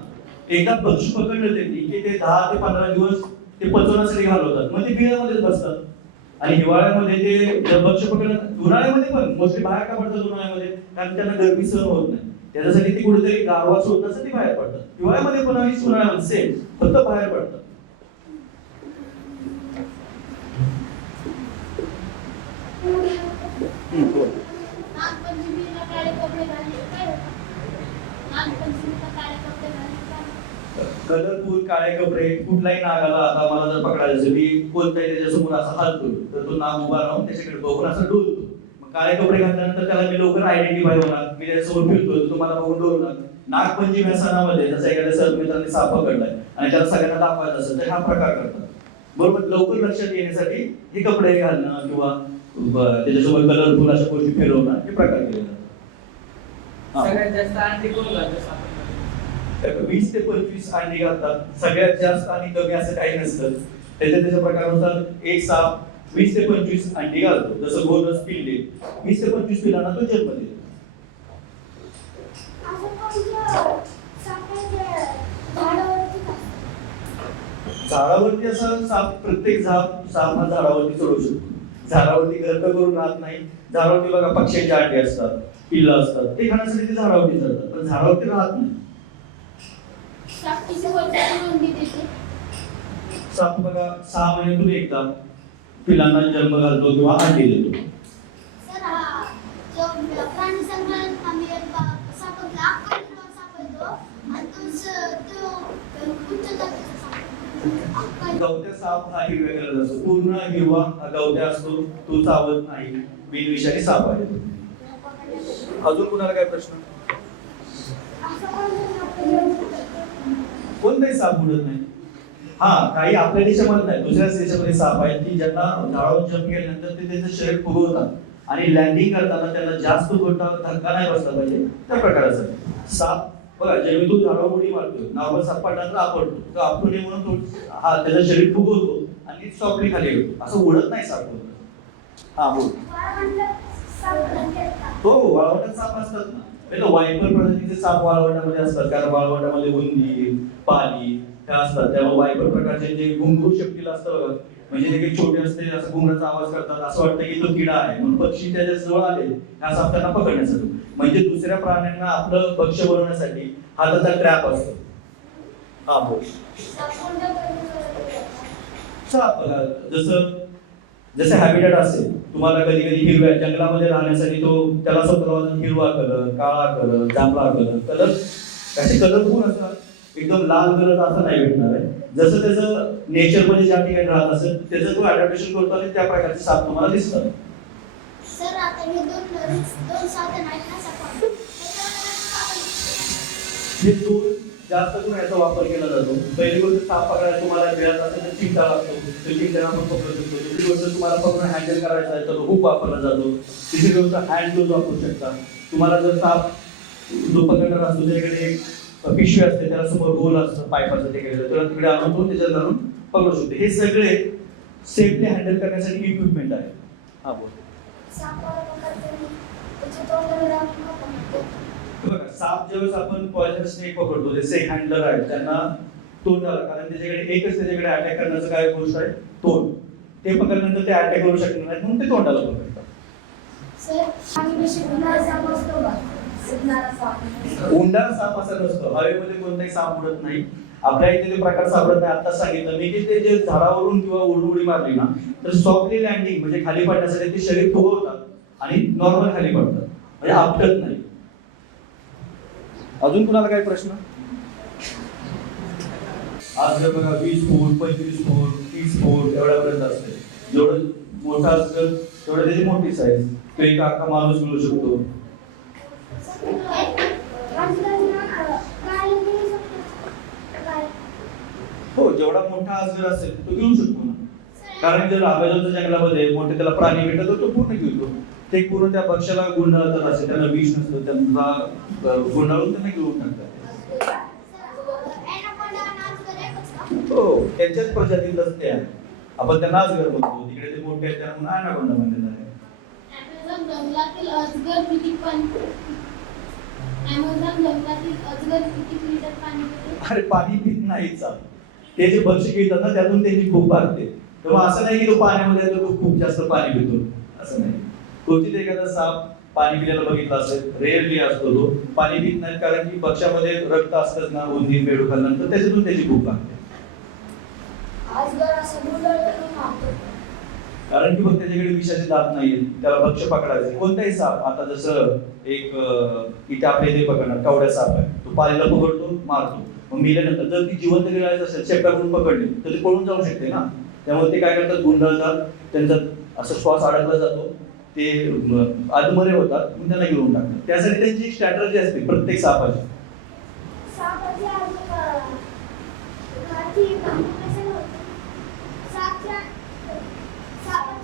एकदा पक्षी पकडले त्यांनी की ते 10 ते 15 दिवस ते पचवण्यासाठी घालवतात, म्हणजे बिळामध्येच बसतात. आणि हिवाळ्यामध्ये ते जर पक्ष पकडतात, उन्हाळ्यामध्ये पण मोस्टली बाहेर का पडतात उन्हाळ्यामध्ये? कारण त्यांना गरमी सहन होत नाही, त्याच्यासाठी ते कुठेतरी गारवा शोधण्यासाठी बाहेर पडतात. हिवाळ्यामध्ये पण आणि उन्हाळ्यामध्ये सेम, फक्त बाहेर पडतात. नागपंचमीला काळे कपडे घालणे काय होतं? नागपंचमीला काळे कपडे घालणे काय होतं? कलरफुल काळे कपडे कुठलाही नागाला आता मला जर पकडायचं मी कोणत्याही त्याच्यासमोर असं हालतो तर तो नाग उभा राहून त्याच्याकडे बघून असं डोलतो. मग काळे कपडे घातल्यानंतर त्याला मी लवकर आयडेंटिफाय होणार, मी त्याच्यासमोर फिरतोय तर तुम्हाला बघून डोलणार. नागपंचमी सणामध्ये जसं एखाद्या सर्वमित्रांनी साप पकडलाय आणि त्याला सगळ्यांना दाखवायचं असेल तर हा प्रकार करतात. बरोबर, लवकर लक्षात येण्यासाठी हे कपडे घालणं किंवा त्याच्यासोबत कलरफुल अशा गोष्टी फिरवणं हे प्रकार केले जातात. सगळ्यात जास्त अंडी कोण घालतं सापांमध्ये? 20 ते 25 अंडी घालतात. सगळ्यात जास्त आणि कमी असं काही नसतं. त्याच्या प्रकारानुसार एक साप 20 ते 25 अंडी घालतो. जसं गोरस पिल्ले 20 ते 25 पिल्लांना तो जन्म देतो. झाडावरती असं साप प्रत्येक साप हा झाडावरती चढू शकतो. झाडावरती गर्द करून राहत नाही. झाडावरती बघा पक्ष्यांची अंडी असतात, पिल्लं असतात, ते खाण्यासाठी ते झाडावरती चढतात, पण झाडावरती राहत नाही. साप बघा 6 महिन्यातून एकदा पिलांना जन्म घालतो किंवा अंडी देतो. सर हा जो प्राणी संग्रहालयात आम्ही सापडला अक्कलकोट सापडतो आणि तो उच्च जातीचा साप. गवत्या साप हा हिरव्या कलर असतो, पूर्ण हिरवा गवत्या असतो, तो चावत नाही, बिनविषारी साप आहे. अजून कुणाला काय प्रश्न? कोणताही साप उडत नाही. हा, काही आपल्या देशामध्ये नाही, दुसऱ्याच देशामध्ये साप आहेत की ज्यांना झाडावर जंप केल्यानंतर ते त्यांचं शरीर फुगवतात आणि लँडिंग करताना त्यांना जास्त मोठा धक्का नाही बसला पाहिजे त्या प्रकाराचा साप. बघा जेव्हा तो झाडावर उडी मारतो, नॉर्मल साप पडल्यानंतर आपडतो, तर आपण म्हणून तो हा त्याचं शरीर फुगवतो आणि सॉफ्टली खाली येतो, असं उडत नाही साप. हा बोल. हो, वाळवंटात साप असतात ना. वायपर प्रजातीचे साप वाळवंटामध्ये असतात, कारण वाळवंटामध्ये उंदीर, पाली त्या असतात. त्यामुळे वायपर प्रकारचे जे घुंगरू शक्तील असतं बघा, म्हणजे ते छोटे असते, असं घुंगराचा आवाज करतात, असं वाटतं की तो किडा आहे म्हणून पक्षी त्याच्या जवळ आले ह्या साप त्यांना पकडण्यासाठी, म्हणजे दुसऱ्या प्राण्यांना आपलं भक्ष्य बनवण्यासाठी हा त्याचा ट्रॅप असतो. हा बोल. साप बघा, जसं हॅबिटेट असेल, तुम्हाला कधी कधी हिरव्या जंगलामध्ये राहण्यासाठी त्याला स्वतःला हिरवा कलर, काळा कलर, जांभळा कलर असे कलरफुल असतात. एकदम लाल कलर असं नाही भेटणार आहे. जसं त्याचं नेचरमध्ये ज्या ठिकाणी राहत असेल त्याचं तो अडॅप्टेशन करतो आणि त्या प्रकारचे साप तुम्हाला दिसतात. सर आता हे दोन साधन आहेत ना सापांचे. हे दोन जास्त करून याचा वापर केला जातो. पहिली गोष्ट साप पकडायला तुम्हाला मिळत असेल तर चिमटा लागतो, तो चिमट्याने आपण पकडू शकतो. दुसरी गोष्ट तुम्हाला पकडून हँडल करायचा आहे तर हुक वापरला जातो. तिसरी गोष्ट हँड ग्लोव्ह वापरू शकता. तुम्हाला जर साप जो पकडणार असतो त्याच्याकडे एक पिशवी असते, त्याला समोर गोल असतं पायपाचं ते केलेलं, त्याला तिकडे आणून तो त्याच्यात घालून पकडू शकतो. हे सगळे सेफली हँडल करण्यासाठी इक्विपमेंट आहे. हा बोल. सापाला पकडताना त्याच्या तोंडाला आपण पकडतो. बघा, साप ज्यावेळेस आपण पॉइझन स्नेक पकडतो, जसे एक हँडलर आहे त्यांना तोंडाला, कारण त्याच्याकडे अटॅक करण्याचं काय गोष्ट आहे, तोंड. ते पकडल्यानंतर ते अटॅक करू शकणार नाही म्हणून ते तोंडाला पकडतात. सर आणि विषय उन्हाळा साप असतो का? उन्हाळा साप. उंडारा साप असा नसतो. हवेमध्ये कोणताही साप उडत नाही. आपल्या इथे ते प्रकार सापडत नाही. आता सांगितलं मी की ते जे झाडावरून किंवा उडी मारली ना तर सॉफ्टली लँडिंग म्हणजे खाली पडण्यासाठी ते शरीर फुगवतात आणि नॉर्मल खाली पडतात, म्हणजे आपटत नाही. अजून कुणाला काही प्रश्न? आज जर बघा 20 फूट, 25 फूट, 30 फूट एवढ्यापर्यंत असते. जेवढं मोठा असेल तेवढं त्याची मोठी साईज. तो एक अख्खा माणूस मिळू शकतो. हो, जेवढा मोठा अजगर असेल तो घेऊ शकतो ना. कारण जर अमेझॉनच्या जंगलामध्ये मोठे त्याला प्राणी भेटतात तर तो पूर्ण घेतो. ते पूर्ण त्या पक्षाला गुंडाळत असेल, त्यांना विष नसतं, त्यांना गुंडाळून त्यांना घेऊन टाकतात. हो, त्यांच्याच प्रजातीतच ते आहे. आपण त्यांना अजगर म्हणतो, तिकडे ते मोठे आहेत त्यांना ॲनाकोंडा म्हणतात आहे. जंगलातील अजगर किती लिटर पाणी पिते? अरे पाणी पित नाहीच. ते जे भक्ष्य घेतात ना त्यातून त्यांची खूप भागते. तेव्हा असं नाही की तो पाण्यामध्ये आहे तर तो खूप जास्त पाणी पितो, असं नाही. क्वचित एखादा साप पाणी पिल्याला बघितला असेल, रेअरली असतो तो. पाणी पित नाही कारण की भक्ष्यामध्ये रक्त असतंच ना, उंदीर मेढू खाल्ल्यानंतर त्याच्यातून त्याची भूक लागते. अजगर असं गुंडाळून मारतो. कारण की बघ त्याच्याकडे विषाचे दात नाहीये, त्याला भक्ष्य पकडायचे. कोणताही साप, आता जसं एक इथे आपल्या इथे पकडणार कवड्या साप आहे, तो पालीला पकडतो, मारतो. मग मेल्यानंतर जर ती जिवंत गिळायचं असेल, शेपटाकडून पकडली तर ते पळून जाऊ शकते ना. त्यामुळे ते काय करतात, गुंडाळतात, त्यांचा असं श्वास अडकला जातो, ते आदमरे होतात, मग त्यांना गिळून टाकतात. त्यासाठी त्यांची एक स्ट्रॅटर्जी असते प्रत्येक सापाची. सापाची घाटी बांधून कशाला होते? सापाची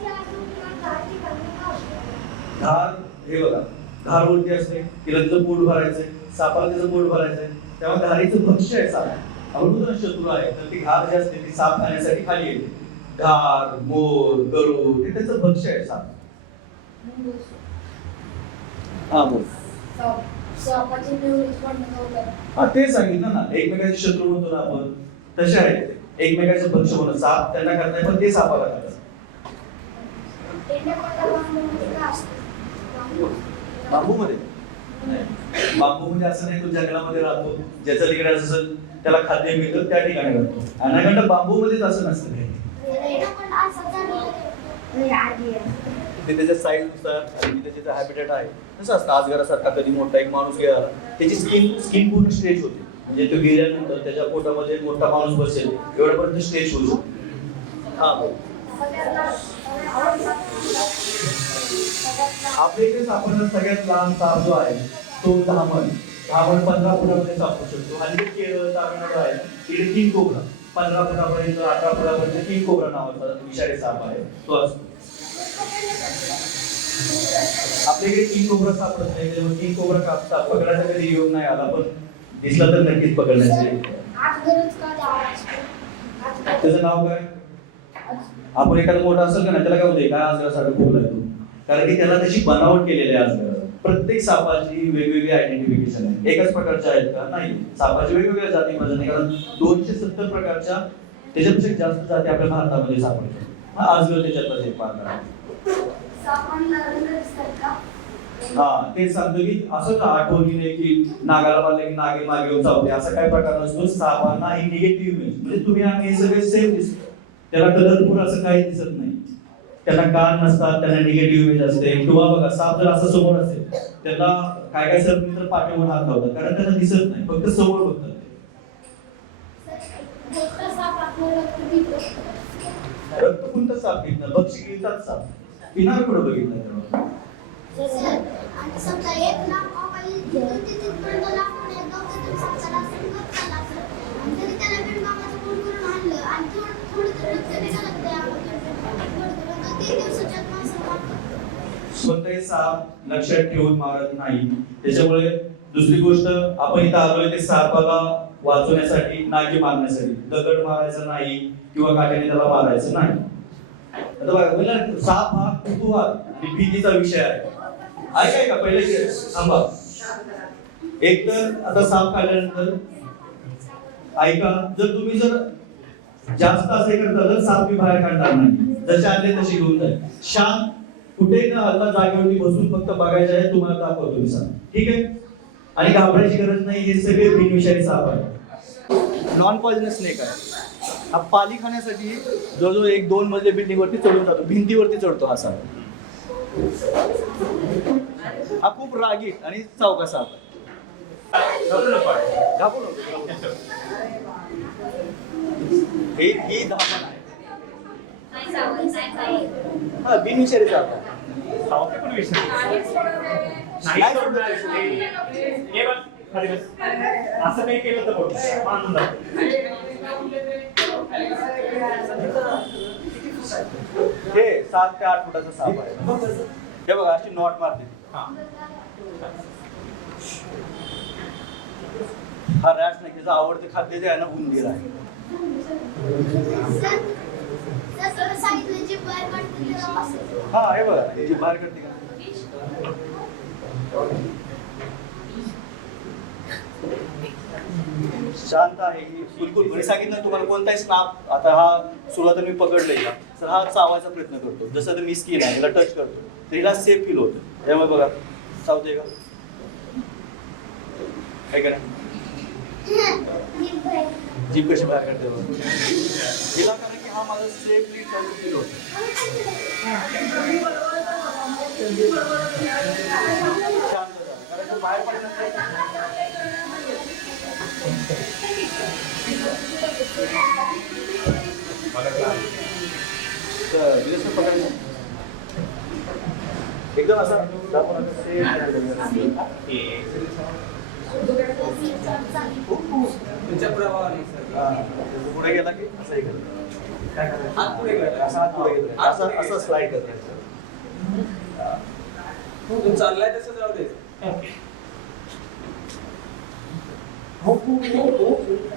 घाटी बांधून का होते? धार, हे बघा, धार उलटी असते, तिला तिचं पोट भरायचंय, सापाला तिचं पोट भरायचंय. त्यामुळे धारीचं भक्ष्य आहे साप. अवृद्ध शत्रू आहे, तर ती घार जी असते ती साप खाण्यासाठी खाली येते. घार, मोर, गरुड हे त्याचं भक्ष्य आहे साप. हा बोल. सापाची निवडीच पण नव्हतं. हा ते सांगितलं ना, एकमेकाचे शत्रू म्हणतो ना आपण, तसे आहेत ते. एकमेकाचे भक्ष्य म्हणून साप त्यांना खात नाही पण ते सापाला खातात. बांबू मध्ये बांबू म्हणजे असं नाही तो जंगलामध्ये राहतो, ज्याचं तिकडे असेल त्याला खाद्य मिळतं त्या ठिकाणी राहतो. अनाकोंडा बांबू मध्येच असं नसतं काही. ते त्याच्या साईज नुसार आणि त्याचे हॅबिटेट आहे तसं असतं. अजगरासारखा कधी मोठा एक माणूस गेला त्याची स्किन पूर्ण स्ट्रेच होते, म्हणजे तो गेल्यानंतर त्याच्या पोटामध्ये मोठा माणूस बसेल एवढ्यापर्यंत स्ट्रेच होऊ शकतो. हा बोल. आपल्या इकडे सापडणारा सगळ्यात लहान साप जो आहे तो धामण 15 फुटामध्ये सापडू शकतो. आणि केरळ, तामिळनाडू आहे तिकडे किंग कोब्रा 15 फुटापर्यंत 18 फुटापर्यंत किंग कोब्रा नावाचा विषारी साप आहे, तो असतो. आपल्याकडे किंग कोब्रा सापडत नाही, त्यामुळे किंग कोब्रा कापता पकडायचा कधी योग नाही आला, पण दिसला तर नक्कीच पकडण्याचे. त्याचं नाव काय? आपण एखादा मोठा असेल का ना त्याला काय होते, काय अजगरासारखं बोललाय तू, कारण की त्याला त्याची बनावट केलेली आहे. अजगर प्रत्येक सापाची वेगवेगळी आयडेंटिफिकेशन आहे. एकाच प्रकारच्या आहेत का? नाही, सापाची वेगवेगळ्या जाती प्रजाती, कारण 270 प्रकारच्या त्याच्यापेक्षा जास्त जाती आपल्या भारतामध्ये सापडतात. हा अजगर त्याच्यातलाच एक प्रकार आहे. हा तेच सांगतो की असं आठवणीने की नागाला मारले की नागे मागे येऊन चावते, असा काय प्रकार नसतो. सापांना ही निगेटिव्ह इमेज, म्हणजे तुम्ही आम्ही हे सगळे सेम दिसतो, त्याला कलरफुल असं काही दिसत नाही, त्याला कान नसतात, त्यांना निगेटिव्ह इमेज असते. किंवा बघा साप जर असं समोर असेल त्याला काय काय सर्व तर पाठीवर हात लावतात, कारण त्यांना दिसत नाही, फक्त समोर बघतात. मोठा साप आपल्याला रक्त पितो. रक्त कोणतं साप पिणार? बक्षी गिळतात साप, पिणार कुठं बघितलं तेव्हा? सर, आणि समजा एक लाख मोबाईल घेऊन तिथपर्यंत लाखून एक गवतातून सापसाला असं गप झाला असेल. आणि तरी त्याला बिनकामाचं फोन करून आणलं आणि थोडं तर रक्त निघालं त्यामध्ये. थोडं तर 3 दिवसाच्या आत माणसाला मारतात. स्वतःही साप लक्षात ठेवून मारत नाही. त्याच्यामुळे दुसरी गोष्ट, आपण इथं आलोय ते सापाला वाचवण्यासाठी, नागी मारण्यासाठी. दगड मारायचं नाही किंवा काट्याने त्याला मारायचं नाही. आता बघा, म्हणजे साप हा कुतूहल, भीतीचा विषय आहे. ऐकाय का पहिले थांबा. एक तर आता साप खाल्ल्यानंतर ऐका, जर तुम्ही जर जास्त असे करता तर साप मी बाहेर काढणार नाही, जसे आले तसे घेऊन जाईल. शांत, कुठे न हलता जागेवरती बसून फक्त बघायचं आहे. तुम्हाला दाखवतो मी साप, ठीक आहे? आणि घाबरायची गरज नाही, हे सगळे बिनविषारी साप आहे. नॉन पॉइझनस स्नेक आहे. हा पाली खाण्यासाठी जवळजवळ 1-2 मजले बिल्डिंग वरती चढून जातो, भिंतीवरती चढतो हा साप. हा खूप रागीट आणि चौका साप आहे. घाबरू नको. ही धापण आहे. हा बिनविषारी साप आहे. सावके पण विषय नाही सोडणार हे बघ, खाली बस. असं काही केलं तर बघ मानून जातो. हे 7 ते 8 फुटाचा साप आहे. हे बघा अशी नॉट मारते. हा रॅट नाही, त्याचं आवडते खाद्य जे आहे ना उंदीर आहे. सर, जसं सांगितलं जीभ बाहेर काढते तेव्हा असं. हा हे बघा, जी बाहेर करते का? शांत आहे ही, बिलकुल. मी सांगितलं तुम्हाला कोणताही स्नाप, आता हा सुरुवात मी पकडलंय का, तर हा चावायचा प्रयत्न करतो. जसं तर मी स्किन आहे, याला टच करतो, तर हिला सेफ फील होतं. त्यामुळे बघा चावते का, काय करा, जीभ बाहेर. जीभ कशी बाहेर काढते बघा. हिला कारण की हा माझा सेफली टच फील होतो. शांत झाला, कारण तो बाहेर पडण्यासाठी एकदम असा तुमच्या प्रभावाने पुढे गेला की असं हे करतो. हात पुढे गेला, असा हात पुढे गेला, असं असं स्लाइड करायचं. तू चाललाय तसं जाऊ दे.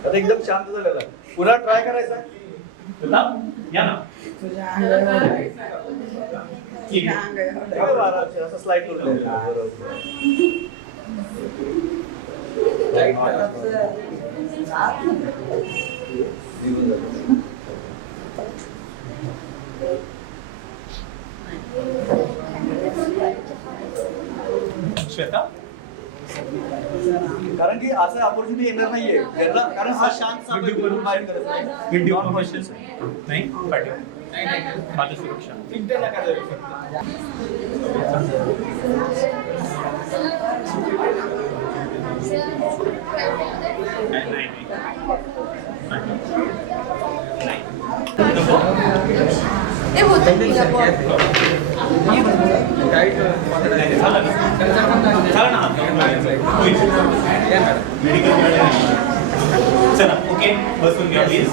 आता एकदम शांत झालेला. पुन्हा ट्राय करायचा. या ना. ठीक आहे. असं स्लाइड करून द्यायचं. श्वेता, कारण की असं ऑपॉर्च्युनिटी येणार नाहीये त्यांना, कारण हा शांत साप आहे, कोणी बाहेर करत नाही. व्हिडिओ कॉन्फरन्स नाही पाठव. माझी सुरक्षा चिंता नका करू. ते होतं की चला ओके, बसून घ्या प्लीज.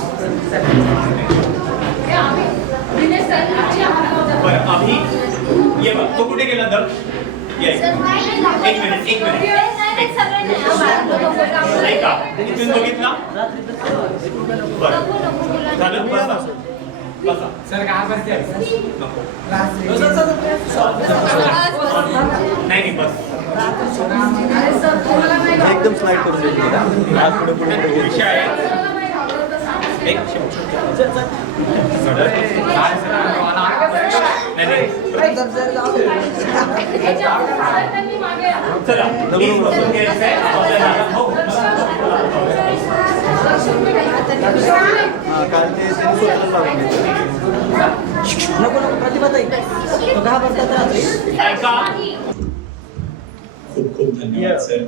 बरं अभि ये बघ, तो कुठे गेला दर? एक मिनिट ऐका, इथून बघितला बरं झालं. बसा बसा. सर काय बसते नको नाही बस. एकदम स्लाइड करून देतो. आज पुढे पुढे पुढे विषय आहे एक चला प्लीज बसून घ्यायचं आहे. कारण ते त्यांनी स्वतःला लावून घेतलं. नको नको प्रतिभाताई तो घाबरतात रात्री. खूप खूप धन्यवाद सर.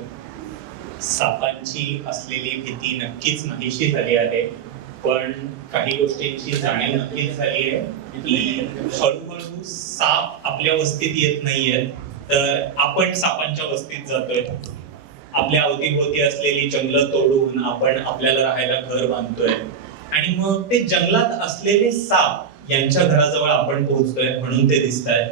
सापांची असलेली भीती नक्कीच नाहीशी झाली आहे, पण काही गोष्टींची जाणीव नक्कीच झाली आहे की हळूहळू साप आपल्या वस्तीत येत नाहीयेत, तर आपण सापांच्या वस्तीत जातोय. आपल्या अवतीभोवती असलेली जंगलं तोडून आपण आपल्याला राहायला घर बांधतोय आणि मग ते जंगलात असलेले साप यांच्या घराजवळ आपण पोहोचतोय म्हणून ते दिसतायत.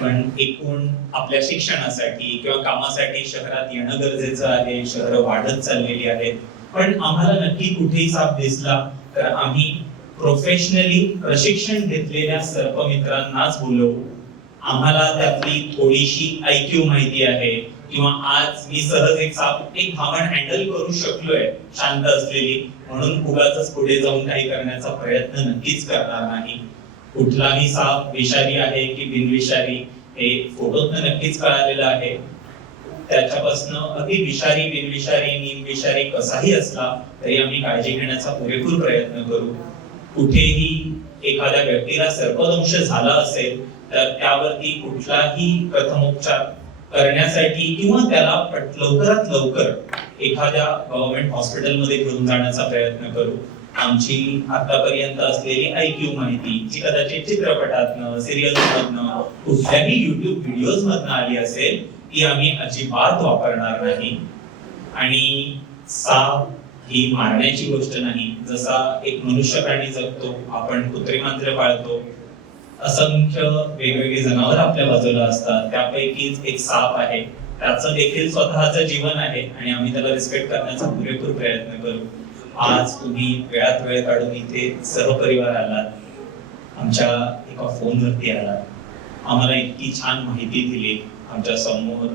पण एकूण आपल्या शिक्षणासाठी किंवा कामासाठी शहरात येणं गरजेचं आहे. शहरं वाढत चाललेली आहेत, पण आम्हाला नक्की कुठेही साप दिसला तर आम्ही प्रोफेशनली प्रशिक्षण घेतलेल्या सर्पमित्रांनाच बोलवू. आम्हाला त्यातली थोडीशी IQ माहिती आहे किंवा आज मी सहज एक भावना हँडल करू शकलोय शांत असलेली, म्हणून उगाच पुढे जाऊन काही करण्याचा प्रयत्न नक्कीच करणार नाही. कुठलाही साप विषारी आहे की बिनविषारी हे फोटोतनं नक्कीच कळालेलं आहे. त्याच्यापासून अगदी विषारी बिनविषारी निमविषारी कसाही असला तरी आम्ही काळजी घेण्याचा पुरेपूर प्रयत्न करू. कुठेही एखाद्या व्यक्तीला सर्पदंश झाला असेल तर त्यावरती कुठलाही प्रथमोपचार करण्यासाठी किंवा त्याला लवकरात लवकर एखाद्या गव्हर्नमेंट हॉस्पिटलमध्ये घेऊन जाण्याचा प्रयत्न करू. आमची आतापर्यंत असलेली IQ माहिती जी कदाचित चित्रपटातनं सिरियलमधनं कुठल्याही YouTube व्हिडिओज मधनं आली असेल ती आम्ही अजिबात वापरणार नाही. आणि साप ही मारण्याची गोष्ट नाही. जसा एक मनुष्य प्राणी जगतो, आपण कुत्री मांजरे पाळतो, असंख्य वेगवेगळी जनावर आपल्या बाजूला असतात, त्यापैकीच एक साप आहे. त्याचं देखील स्वतःचं जीवन आहे आणि आम्ही त्याला रिस्पेक्ट करण्याचा पुरेपूर प्रयत्न करू. आज तुम्ही वेळात वेळ काढून इथे सहपरिवार आलात, आमच्या एका फोनवरती आलात, आम्हाला इतकी छान माहिती दिली, आमच्या समोर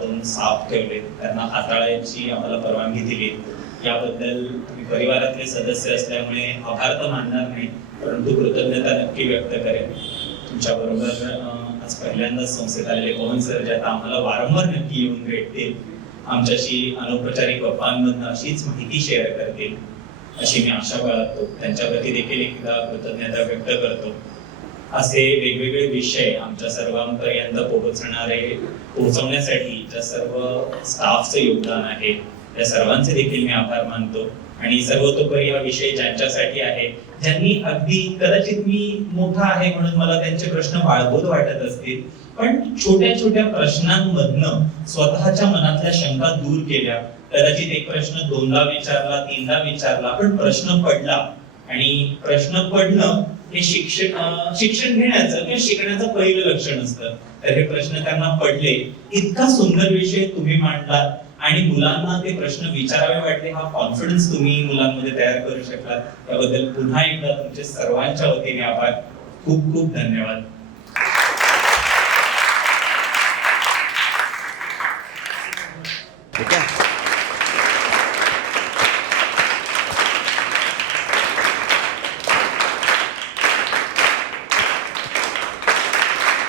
2 साप ठेवले, त्यांना हाताळायची आम्हाला परवानगी दिली. याबद्दल तुम्ही परिवारातले सदस्य असल्यामुळे आभार तर मानणार नाही, परंतु कृतज्ञता नक्की व्यक्त करेन. तुमच्या बरोबर आज पहिल्यांदाच संस्थेत आलेले पवन सर जे आता आम्हाला वारंवार नक्की येऊन भेटतील, आमच्याशी अनौपचारिक गप्पांमधून अशीच माहिती शेअर करतील अशी मी आशा बाळगतो. त्यांच्याप्रती देखील एकदा कृतज्ञता व्यक्त करतो. असे वेगवेगळे विषय आमच्या सर्वांपर्यंत पोहोचवण्यासाठी ज्या सर्व स्टाफचं योगदान आहे त्या सर्वांचे देखील मी आभार मानतो. आणि सर्वतोपरी हा विषय ज्यांच्यासाठी आहे, ज्यांनी अगदी कदाचित मी मोठा आहे म्हणून मला त्यांचे प्रश्न बाळगोत वाटत असतील, पण छोट्या छोट्या प्रश्नांमधनं स्वतःच्या मनातल्या शंका दूर केल्या. कदाचित एक प्रश्न 2दा विचारला 3दा विचारला, पण प्रश्न पडला. आणि प्रश्न पडणं हे शिक्षण घेण्याचं किंवा शिकण्याचं पहिलं लक्षण असतं. तर हे प्रश्न त्यांना पडले, इतका सुंदर विषय तुम्ही मांडलात आणि मुलांना ते प्रश्न विचारावे वाटले, हा कॉन्फिडन्स तुम्ही मुलांमध्ये तयार करू शकलात, त्याबद्दल पुन्हा एकदा तुमचे सर्वांच्या वतीने आभार. खूप खूप धन्यवाद. ठीक आहे.